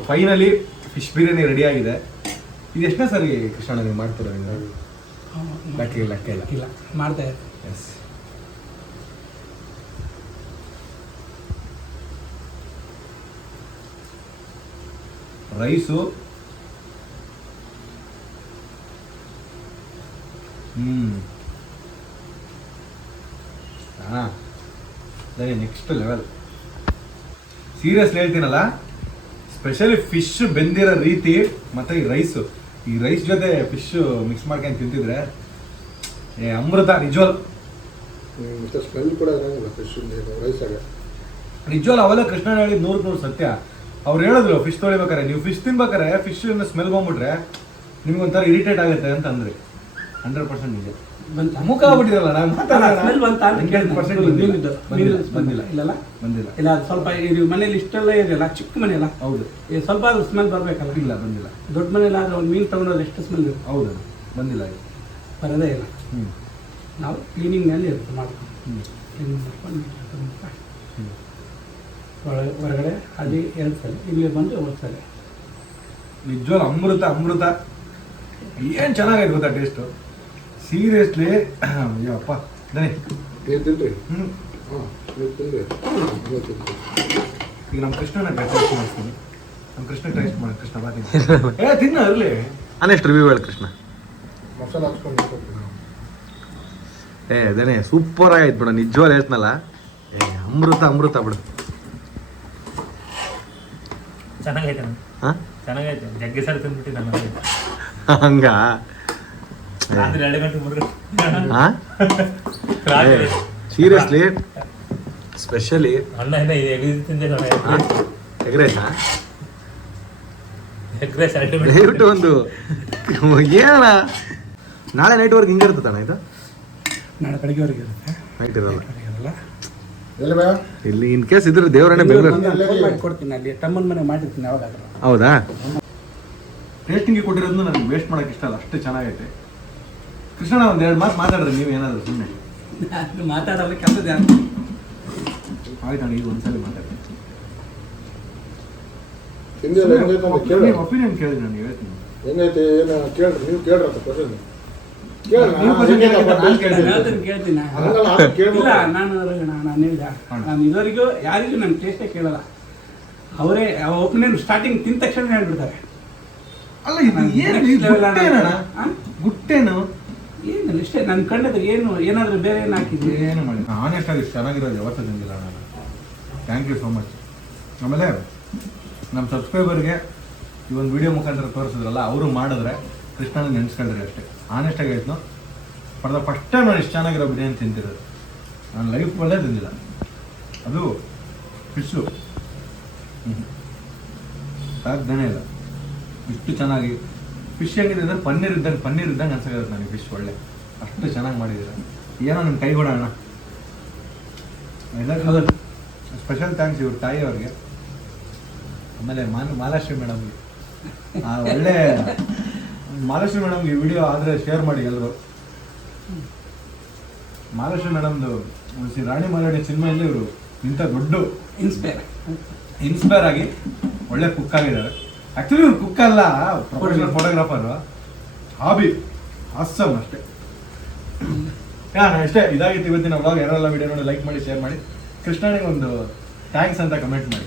finally fish biryani ready ಆಗಿದೆ. ಇದು ಎಷ್ಟನೇ ಸರಿ ಕೃಷ್ಣ ನೀವು ಮಾಡ್ತೀರಾ? ಲೆಕ್ಕ ಇಲ್ಲ ಮಾಡ್ತಾ ಇರ್ತೀನಿ. Yes, rice next level. Seriously ಹೇಳ್ತೀನಲ್ಲ, ಸ್ಪೆಷಲಿ ಫಿಶ್ ಬೆಂದಿರೋ ರೀತಿ ಮತ್ತು ಈ ರೈಸ್ ಜೊತೆ ಫಿಶ್ ಮಿಕ್ಸ್ ಮಾಡ್ಕೊಂಡು ತಿಂತಿದ್ರೆ ಅಮೃತ. ನಿಜವಾಲ್ ಸ್ಮೆಲ್ ಕೂಡ ಫಿಶ್ ರೈಸ್ ಆಗ ನಿಜವಾಲ್ ಅವೆಲ್ಲ ಕೃಷ್ಣ ಹೇಳಿದ್ 100% ಸತ್ಯ. ಅವ್ರು ಹೇಳಿದ್ರು ಫಿಶ್ ತೊಳಿಬೇಕಾರೆ, ನೀವು ಫಿಶ್ ತಿನ್ಬೇಕಾರೆ ಫಿಶ್ ಸ್ಮೆಲ್ ಬಂದ್ಬಿಟ್ರೆ ನಿಮ್ಗೊಂಥರ ಇರಿಟೇಟ್ ಆಗುತ್ತೆ ಅಂತ ಅಂದ್ರಿ. 100% ನಿಜ. ಮುಖ ಆಗ್ಬಿಟ್ಟಿರಲ್ಲ ಬಂದಿಲ್ಲ. ಇಲ್ಲ ಸ್ವಲ್ಪ ಮನೇಲಿ ಇಷ್ಟೆಲ್ಲ ಇದೆಯಲ್ಲ, ಚಿಕ್ಕ ಮನೆ ಅಲ್ಲ. ಹೌದು, ಸ್ವಲ್ಪ ಸ್ಮೆಲ್ ಬರ್ಬೇಕಲ್ಲ. ಇಲ್ಲ ಬಂದಿಲ್ಲ. ದೊಡ್ಡ ಮನೇಲಿ ಆದ್ರೆ ಒಂದು ಮೀನು ತಗೊಂಡೋದು ಎಷ್ಟು ಸ್ಮೆಲ್ ಇರುತ್ತೆ. ಹೌದು, ಬಂದಿಲ್ಲ, ಬರೋದೇ ಇಲ್ಲ. ನಾವು ಕ್ಲೀನಿಂಗ್ನಲ್ಲಿ ಇರುತ್ತೆ ಮಾಡ್ಕೊಂಡು. ಇಲ್ಲಿ ಮಾಡ್ಕೊಂಡು ಹೊರಗಡೆ ಅಲ್ಲಿ 2 ಸಲ ಇಲ್ಲಿ ಬಂದು 1 ಸಲ. ನಿಜವಾಗ್ಲೂ ಅಮೃತ ಅಮೃತ. ಏನು ಚೆನ್ನಾಗೈತೆ ಗೊತ್ತಾ ಟೇಸ್ಟು, ಸೀರಿಯಸ್ಲಿ. ಅಯ್ಯಪ್ಪ ದನಿ ನೀವು ತಿನ್ರಿ. ಹ್ಞೂ. ಹಾಂ ನೀವು ತಿನ್ರಿ. ನೀವು ತಿನ್ರಿ. ಈಗ ನಮ್ಮ ಕೃಷ್ಣನ ಟೇಸ್ಟ್ ಮಾಡಿಸ್ತೀನಿ. ನಮ್ಮ ಕೃಷ್ಣ ಟೇಸ್ಟ್ ಮಾಡಿ. ಕೃಷ್ಣ ಬಾತೀನಿ ತಿನ್ನ ಇರಲಿ. ಅನೆಷ್ಟು ರಿವ್ಯೂ ಹೇಳಿ ಕೃಷ್ಣ. ಮಸಾಲೆ ಹಾಕ್ಸ್ಕೊಂಡು ಹಾಕ್ಕೊಡ್ತೀನಿ. ಅದೇನೆ ಸೂಪರ್ ಆಗೈತೆ ಬಿಡು, ನಿಜವಾಗ್ಲೂ ಹೇಳ್ತನಲ್ಲ. ಅಮೃತ ಅಮೃತ ಬಿಡು. ಚೆನ್ನಾಗೈತೆ ಹಾಂ ಚೆನ್ನಾಗೈತೆ. ಜಗ್ಗಿ ಸಲ ತಿಂದ್ಬಿಟ್ಟು ನಾನು ಹಂಗ ರಾತ್ರಿ 2 ಗಂಟೆ 3 ಗಂಟೆ ಹಾಂ ರಾತ್ರಿ ಸೀರಿಯಸ್ಲಿ ಸ್ಪೆಷಲಿ ಅಣ್ಣ ಇನ್ನ ಎಗ್ ತಿಂದೆ ನಾನು. ಎಗ್ ರೈಸಾ ಎಗ್ ರೈಸ್ ದಯವಿಟ್ಟು ಒಂದು ಏನಣ್ಣ ನಾಳೆ ನೈಟ್ವರೆಗೆ ಹಿಂಗೆ ಇರ್ತದಣ್ಣ ಇದು? ನಾಳೆ ಬೆಳಗ್ಗೆವರೆಗೆ ಇರುತ್ತೆ, ನೈಟ್ ಇರಲ್ಲ ಇರಲ್ಲ. ಎಲ್ಲಿ ಬಾ ಇಲ್ಲಿ ಇನ್ ಕೇಸ್ ಇದ್ರೆ ದೇವರನ್ನೇ ಬೆಂಗಳೂರು. ಫೋನ್ ಮಾಡಿ ಕೊಡ್ತೀನಿ, ಅಲ್ಲಿ ತಮ್ಮನ ಮನೆ ಮಾಡಿರ್ತೀನಿ ಯಾವಾಗಾದ್ರೂ. ಹೌದಾ? ಟೇಸ್ಟಿಂಗ್ಗೆ ಕೊಟ್ಟಿರೋದನ್ನ ನನಗೆ ವೇಸ್ಟ್ ಮಾಡೋಕೆ ಇಷ್ಟ ಅಲ್ಲ, ಅಷ್ಟು ಚೆನ್ನಾಗೈತೆ. ಕೃಷ್ಣ ಒಂದು 2 ಮಾತು ಮಾತಾಡ್ರಿ ನೀವು ಏನಾದರೂ ಸುಮ್ಮನೆ. ಅದು ಮಾತಾಡೋಲ್ಲ ಕೆಲಸ ಜಾಸ್ತಿ. ಆಯ್ತು ಅಣ್ಣ, ಈಗ ಒಂದ್ಸಲ ಮಾತಾಡ್ತೀನಿ. ಹಿಂದಿಯಲ್ಲ ಹೆಂಗೈತೆ ಅಂತ ಕೇಳಿ. ಒಪಿನಿಯನ್ ಕೇಳಿ ನಾನು ಹೇಳ್ತೀನಿ. ಹೆಂಗೈತೆ ಏನು ಕೇಳ್ರಿ, ನೀವು ಕೇಳ್ರಿ ಅಂತ ಕ್ವಶನ್ ಕೇಳಿ. ನೀವು question ಕೇಳಿದ್ರೆ ನಾನು ಕೇಳ್ತೀನಿ. ಕೇಳ್ತೀನಿ. ಹಂಗಲ್ಲ ಅದು ಇಲ್ಲ, ಕೇಳ್ಬೇಕು. ನಾನು ಹೇಳಿದ ನಾನು ಇದುವರೆಗೂ ಯಾರಿಗೂ ನನ್ನ ಟೇಸ್ಟೇ ಕೇಳಲ್ಲ. ಅವರೇ ಒಪಿನಿಯನ್ ಸ್ಟಾರ್ಟಿಂಗ್ ತಿಂದ ತಕ್ಷಣ ಹೇಳ್ಬಿಡ್ತಾರೆ. ಅಲ್ಲ ಇದು ಏನು ಗುಟ್ಟೇನಣ್ಣ? ಗುಟ್ಟೇನು ಏನಿಲ್ಲ, ಇಷ್ಟೇ ನನ್ನ ಕಂಡದ್ದು. ಏನಾದರೂ ಬೇರೆ ಏನು ಹಾಕಿದ್ವಿ? ಏನು ಮಾಡಿ ಆನೆಸ್ಟ್ ಆಗಿ ಚೆನ್ನಾಗಿರೋದು ಯಾವತ್ತೂ ತಿಂದಿಲ್ಲ ನಾನು. Thank you so much. ಆಮೇಲೆ ನಮ್ಮ ಸಬ್ಸ್ಕ್ರೈಬರ್ಗೆ ಈ ಒಂದು ವಿಡಿಯೋ ಮುಖಾಂತರ ತೋರಿಸಿದ್ರಲ್ಲ, ಅವರು ಮಾಡಿದ್ರೆ ಕೃಷ್ಣನ ನೆನೆಸ್ಕೊಂಡ್ರಿ ಅಷ್ಟೇ. ಆನೆಸ್ಟಾಗಿ ಆಯ್ತು, ಫಾರ್ ದ ಫಸ್ಟ್ ಟೈಮ್ ನಾನು ಇಷ್ಟು ಚೆನ್ನಾಗಿರೋ ಬಿರಿಯಾನಿ ತಿಂತಿರೋದು. ನಾನು ಲೈಫ್ ಒಳ್ಳೆ ತಿಂದಿಲ್ಲ. ಅದು ಫಿಶ್ಶು ಸಾಧ್ಯನೇ ಇಲ್ಲ, ಇಷ್ಟು ಚೆನ್ನಾಗಿ. ಫಿಶ್ ಹೆಂಗಿದೆ ಅಂದರೆ ಪನ್ನೀರ್ ಇದ್ದಂಗೆ ಅನ್ಸೋದು ನನಗೆ. ಫಿಶ್ ಒಳ್ಳೆ ಅಷ್ಟು ಚೆನ್ನಾಗಿ ಮಾಡಿದ್ದೀರ. ಏನೋ ನಿಮ್ಮ ಕೈ ಕೊಡೋಣ. ಎಲ್ಲರಿಗೂ ಸ್ಪೆಷಲ್ ಥ್ಯಾಂಕ್ಸ್ ಇವ್ರ ತಾಯಿ ಅವ್ರಿಗೆ. ಆಮೇಲೆ ಮಾಲಾಶ್ರೀ ಮೇಡಮ್ಗೆ, ಒಳ್ಳೆ ಮಾಲಾಶ್ರೀ ಮೇಡಮ್ಗೆ ಈ ವಿಡಿಯೋ ಆದರೆ ಶೇರ್ ಮಾಡಿ ಎಲ್ಲರೂ. ಮಾಲಾಶ್ರೀ ಮೇಡಮ್ದು ರಾಣಿ ಮಾಲಾಡಿ ಸಿನಿಮಾಯಲ್ಲಿ ಇವರು ಇಂಥ ದೊಡ್ಡ ಇನ್ಸ್ಪೈರ್ ಆಗಿ ಒಳ್ಳೆ ಕುಕ್ ಆಗಿದ್ದಾರೆ. ಆ್ಯಕ್ಚುಲಿ ಇವ್ರು ಕುಕ್ ಅಲ್ಲ, ಪ್ರೊಫೆಷನಲ್ ಫೋಟೋಗ್ರಾಫರು. ಹಾಬಿ ಆಸಮ್ ಅಷ್ಟೇ. ಅಷ್ಟೇ. ಇದಾಗಿತ್ತು ಇವತ್ತಿನ ವ್ಲಾಗ್. ಯಾರೆಲ್ಲ ವಿಡಿಯೋ ನೋಡಿ ಲೈಕ್ ಮಾಡಿ, ಶೇರ್ ಮಾಡಿ. ಕೃಷ್ಣನಿಗೆ ಒಂದು ಥ್ಯಾಂಕ್ಸ್ ಅಂತ ಕಮೆಂಟ್ ಮಾಡಿ.